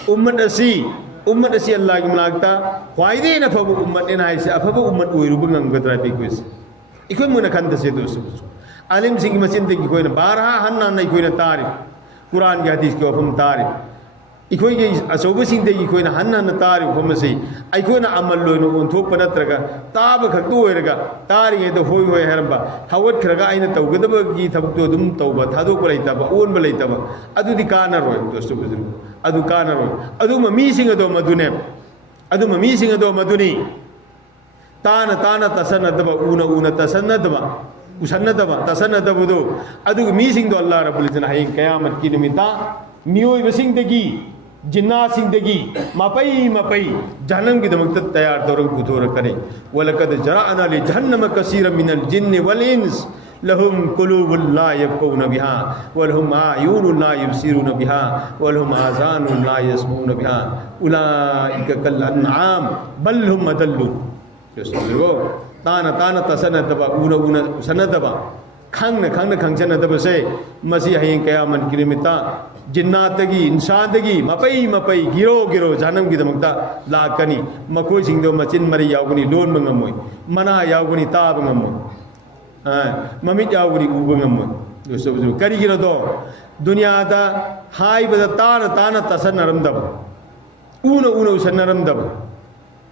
امت اسی اللہ کی مناکتا فائدے نہ فبو امت انہائی سے افبو امت ہوئی روبنگ انگترائی پی کوئی سی اکوئی منکھنت سے دوستو بزرگو عالم سنگھ مسجد کی کوئی نہ بارہا ہننا نہیں کوئی نہ تعریف قرآن کی حدیث کے وفم تعریف اکوئی کی اصوب سنگھ کی کوئی نہ ہننا نہ تعریف وفم سے اکوئی نہ عمل لوئی نہ انتو پنت رگا تاب کھکتو ہوئے رگا تاری ہے تو ہوئی ہوئے حرمبا حوت کھرگا آئین توگدب کی تھبتو دم توبہ تھادو پلائی تابا اون بلائی تابا ادو دی کانا روئے دوستو بزرگو ادو کانا روئے ادو ممی سنگھ دو مدونے ادو ممی سنگھ دو مدونی تانا تسندبا اونا تسندبا usannadaba tasanadaba do adu meeting do Allah rabbul izzat hayin qiyamat ki nimita miyoy basing degi jinna sing degi mapai jahannam ki damak tayar dorang kuthor kare walaqad jara'na li jahannama kaseeran minal jinni wal ins lahum qulubun la yafqahuna biha wa lahum a'yunun la yubsiruna biha wa lahum azanun la yasma'una biha ulaika kal an'am bal hum adallu yasma'u تانا تسندبا اونا سندبا کھنگ سندبا سے مسیح ہین قیامت کی نمتا جنات دگی انسان دگی مپئی گیرو جہنم کی دمکتا لاکنی مکوئی سنگ دو مچن مری یاوگنی لون منگموئی منا یاوگنی تاب منگموئی ممیت یاوگنی اوبنگموئی کری گیرو دو دنیا دا ہائی بدا تانا تسندبا اونا سندبا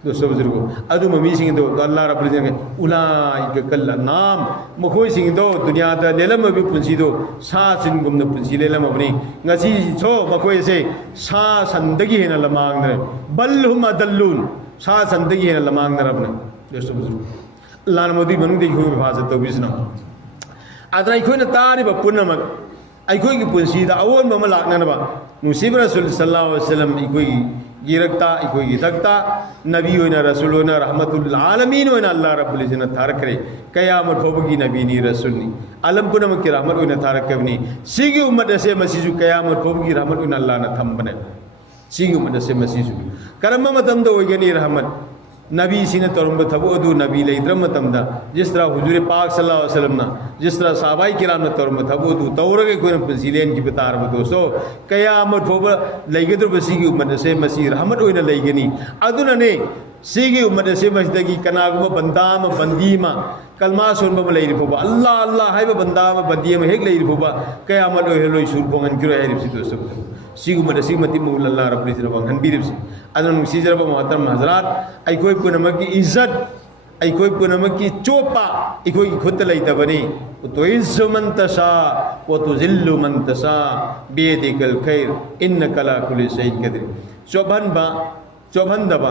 دوستو بزرگو ادو ممی سنگ دو اللہ رب العزت نے اولائک کل نام مکھوئی سنگ دو دنیا تا لیلم بھی پنسی دو سا سن گم نہ پنسی لیلم اپنی ngasi سو مکھوئی سے سا سندگی ہے نہ لمانگ نہ بل ہم ادلون سا سندگی ہے نہ لمانگ نہ اپنے دوستو بزرگو اللہ نے مودی بنوں دیکھو حفاظت تو بسنا ادرا کوئی نہ تاری بپنم ای کوئی کی پنسی دا اول مم لاکنا نہ با نصیب رسول صلی اللہ علیہ وسلم ای کوئی گیرکتا کوئی گیرکتا نبی ہوئے نا رسول ہوئے نا رحمت العالمین ہوئے نا اللہ رب العزت تھارک کرے قیامت ہوگی نبی نی رسول نی علم پنم کی رحمت ہوئے نا تھارک کرنی سیگی امت ایسے مسیحو قیامت ہوگی رحمت ہوئے نا اللہ نا تھم بنے سیگی امت ایسے مسیحو کرم متم دو ہوئی گنی رحمت نبی سینہ ترمب تھبو ادو نبی لئی درم متم دا جس طرح حضور پاک صلی اللہ علیہ وسلم نا جس طرح صحابہ کرام ترمب تھبو ادو تورگے کوئی نا پنسیلین کی بتار بدوستو قیامت ہوگا لئی گدر بسیگی امت سے مسیح رحمت ہوئی نا لئی گنی ادو نا نے سیگی امت سے مسجدگی کناغم بندام بندیما کلمہ سن بم لئی رفوبا اللہ ہے بندام بندیما ہیک لئی رفوبا قیامت ہوئی لوئی سور پونگن کرو ہے رفسی دوستو سیگو مدى سیگمتی مولا اللہ رب العزت وانگن بیرب سی ادن سیجر با محترم حضرات ای کوئی پنمکی عزت ꯑꯩꯈꯣꯏ ꯄꯨꯝꯅꯃꯛꯀꯤ ꯆꯣꯞꯄ ꯑꯩꯈꯣꯏꯒꯤ ꯈꯨꯠꯇ ꯂꯩꯇꯕꯅꯤ ꯇꯨꯏꯖꯨ ꯃꯟ ꯇꯁꯥ ꯋꯥ ꯇꯨꯖꯤꯜꯂꯨ ꯃꯟ ꯇꯁꯥ ꯕꯤꯌadiꯀꯜ ꯈꯩꯔ ꯏꯟꯅꯀ ꯑꯂꯥ ꯀꯨꯜli ශꯩꯏꯟ Kadir ꯆꯣꯞꯍꯟꯕ ꯆꯣꯞꯍꯟꯗꯕ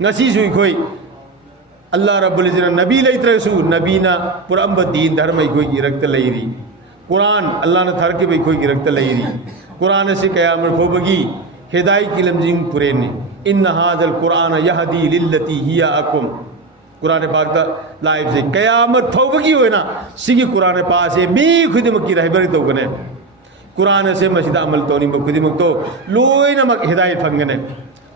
ngasi sui khoi Allah Rabbul Izzat Nabi laytrasu Nabina Puramba Deen Dharma koi girakta layri Quran Allah na tharke bai koi girakta layri Quran se qiyamah phobagi hidayat ki lamjing purene inna hadzal Qur'ana yahdi lillati hiya aqwam Quran Pak da live se qiyamah phobagi hoina sigi Quran pa se mi khudimaki rahbari togane Quran se masjid amal toni khudimok to loina mak hidayat phangane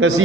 ngasi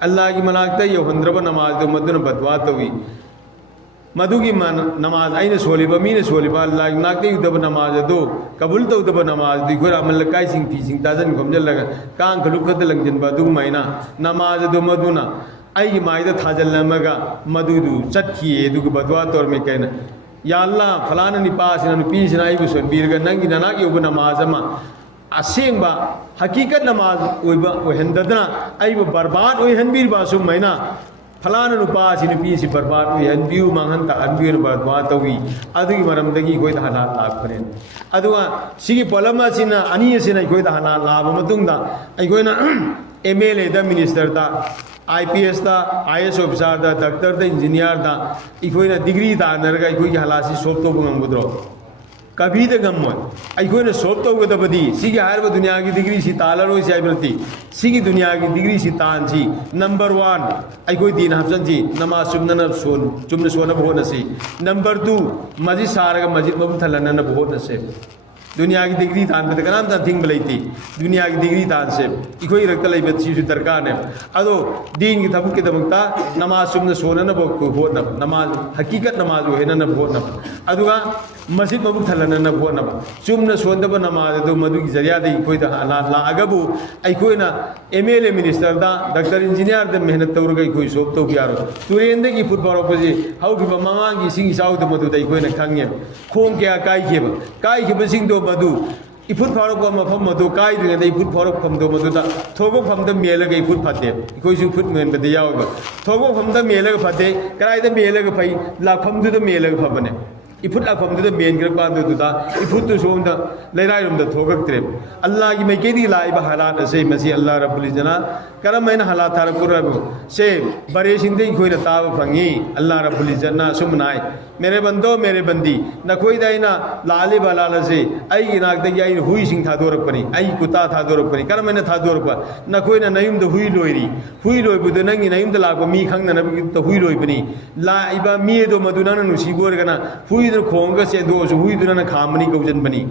اللہ کی مناکتا یوہندربا نماز دو مدن بدوا توی مدو کی نماز این سولیبا مین سولیبا اللہ کی مناکتا یو نماز دو قبول تو دب نماز دی کوئی عمل لکائی سنگ تی سنگ تازن کمجل لگا کان کلوکت لنگ جن با دو مائنا نماز دو مدونا ای مائدہ تھاجل لمگا مدو دو چٹ کیے دو بدوا طور میں کہنا یا اللہ فلانا نی پاس نی پیس نائی بسن بیرگا ننگی نناکی اوبا نماز اما اسیم با حقیقت نماز وہنددنا ای برباد وہن بیر باسو مائنا فلانا نو پاس نی پیس برباد وہن بیو مانگن تا انبیر بدوا توی ادوی مرمدگی کوئی دا حالات لاغ پرین ادوا سیگی پولما سینا انی سینا کوئی دا حالات لاغ مدنگ دا ای کوئی نا ایم ایل اے دا منسٹر دا آئی پی ایس دا آئی ایس آفیسر دا ڈاکٹر دا انجینئر دا ایکوئی نا ڈگری دا نرگا ایکوئی کی حالاسی سوپ تو گم گدرو کبھی دا گم موت ایکوئی نا سوپ تو گدر بدی سیگی ہر وہ دنیا کی ڈگری سی تالر ہوئی سی آئی بلتی سیگی دنیا کی ڈگری سی تان سی نمبر 1 ایکوئی دین حفظن سی نماز چمن سونا بہت نسی نمبر 2 مسجد سارگا مسجد مبتلنا بہت نسی دنیا کی ڈگری تان پہ کنام تا تھنگ بلائی تھی دنیا کی ڈگری تان سے کوئی رکھتا لئی بیت چیز درکار ہے ادو دین کی تھبک کے دمکتا نماز سمنا سونا نہ بہت نہ نماز حقیقت نماز وہ ہے نہ بہت نہ ادو کا مسجد مبوک تھلنا نہ بہت نہ سمنا سونا بہ نماز دو مدو کی ذریعہ دے کوئی تا حالات لا اگبو ای کوئی نہ ایم ایل اے منسٹر دا ڈاکٹر انجینئر دا محنت تور گئی کوئی سوپ تو بیارو تورینده کی فٹ بال اپوزی ہاؤ کی بمامان کی سنگ ساؤ تو مدو دے کوئی نہ کھنگے کھون کیا کائی کے بسنگ دو مدو افوت فاروق کو مفہوم مدو کائی دیں گے افوت فاروق فم دو مدو دا تھوگو فم دا میلے گا افوت پھاتے کوئی سی افوت مین بدیا ہوگا تھوگو فم دا میلے گا پھاتے کرائی دا میلے گا پھائی لاکھ فم دا میلے گا پھاپنے افوت لاکھ فم دا مین گرک باندو دو دا افوت تو سوم دا لیرائی رم دا تھوگک ترے اللہ کی میں کہتی لائی با حالات اسے مسیح اللہ رب العزنا کرم میں حالات تھا رب رب سے بڑے شندے کوئی نتاو پھنگی اللہ رب العزنا سمنائے میرے بندو میرے بندی نہ کوئی دائنا لالی بالالا سے ای کی ناک دنگی آئی ہوئی سنگ تھا دو رک پنی ای کتا تھا دو رک پنی کرم میں تھا دو رک پا نہ کوئی نہ نیم دا ہوئی لوئی ری ہوئی لوئی بدو ننگی نیم دا لاکو می کھنگ نہ نبی تا ہوئی لوئی پنی لا ایبا می دو مدونا نہ نسیبو رگنا ہوئی دو کھونگا سے دو سو ہوئی دو نہ کھامنی کوجن بنی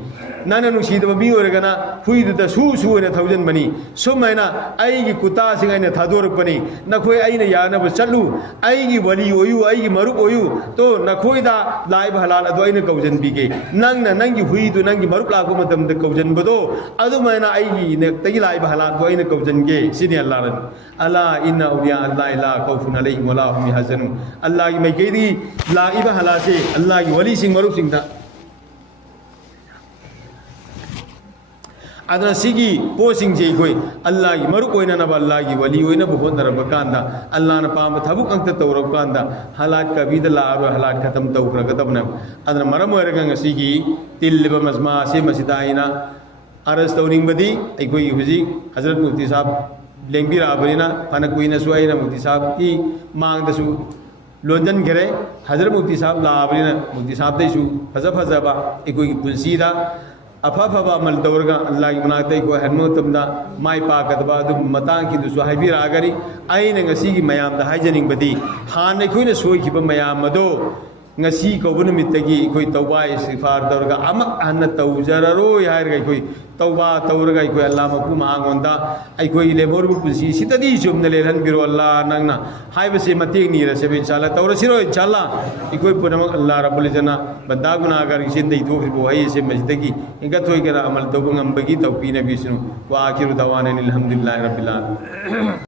نانا نسید می ہو رگنا ہوئی دو تا سو سو نہ تھوجن بنی سو میں نا ای کی کتا سنگ ای نہ تھا دو رک پنی نہ کوئی ای نہ یا نہ بس چلو ای کی ولی ہوئیو ای کی مروب ہوئیو تو نہ کوئی دا لائب حلال ادو این کوجن بیگے ننگ ننگی ہوئی تو ننگی مرپ لاکو مدم د کوجن بدو ادو میں نا ای نے تگی لائب حلال تو این کوجن گے سینی اللہ رن الا ان اولیاء اللہ لا خوف علیہم ولا هم يحزنون اللہ کی میں کہہ دی لائب حلال سے اللہ کی ولی سنگ مرپ سنگ تھا ادنا سیگی پوسنگ جے کوئی اللہ کی مرو کوئی نہ اللہ کی ولی ہوئی نہ بہت نرم کاندا اللہ نہ پام تھبو انت تو رب کاندا حالات کا بید اللہ اور حالات ختم تو کر کتب نہ ادنا مرم ورگن سیگی تل بمزما سے مسدائنا ارس تورنگ بدی ای کوئی حجی حضرت مفتی صاحب لنگبی رابرینا پن کوئی نہ سوائنا مفتی صاحب کی مانگ دسو لونجن گرے حضرت مفتی صاحب لابرینا مفتی صاحب دیسو حذف حذبا ای کوئی پلسیدا افا فبا عمل دورگا اللہ کی مناتے کو ہرمو تمنا مائی پاکت با دو متان کی دو سوہی بھی راگری آئین نگسی کی میام دا ہائی جنگ بدی خان نے کوئی نے سوئی کی با میام مدو نگسی کو بنو متگی کوئی توبہ استغفار دورگا امک احنا توجر رو یایر گئی کوئی توبہ تورگا کوئی اللہ مکو مانگوندا ای کوئی لے مور بکسی سیتا دی چوب نلے لن بیرو اللہ نگنا ہائی بسی متیگ نہیں رسے بھی انشاءاللہ تور سیرو انشاءاللہ ای کوئی پنمک اللہ رب العزنا بندہ گناہ گر کسی اندہی توفی بوہی سے مجدگی انگا توئی کرا عمل توبنگ امبگی توپی نبی سنو وآخر دعوانا الحمدللہ رب العالمین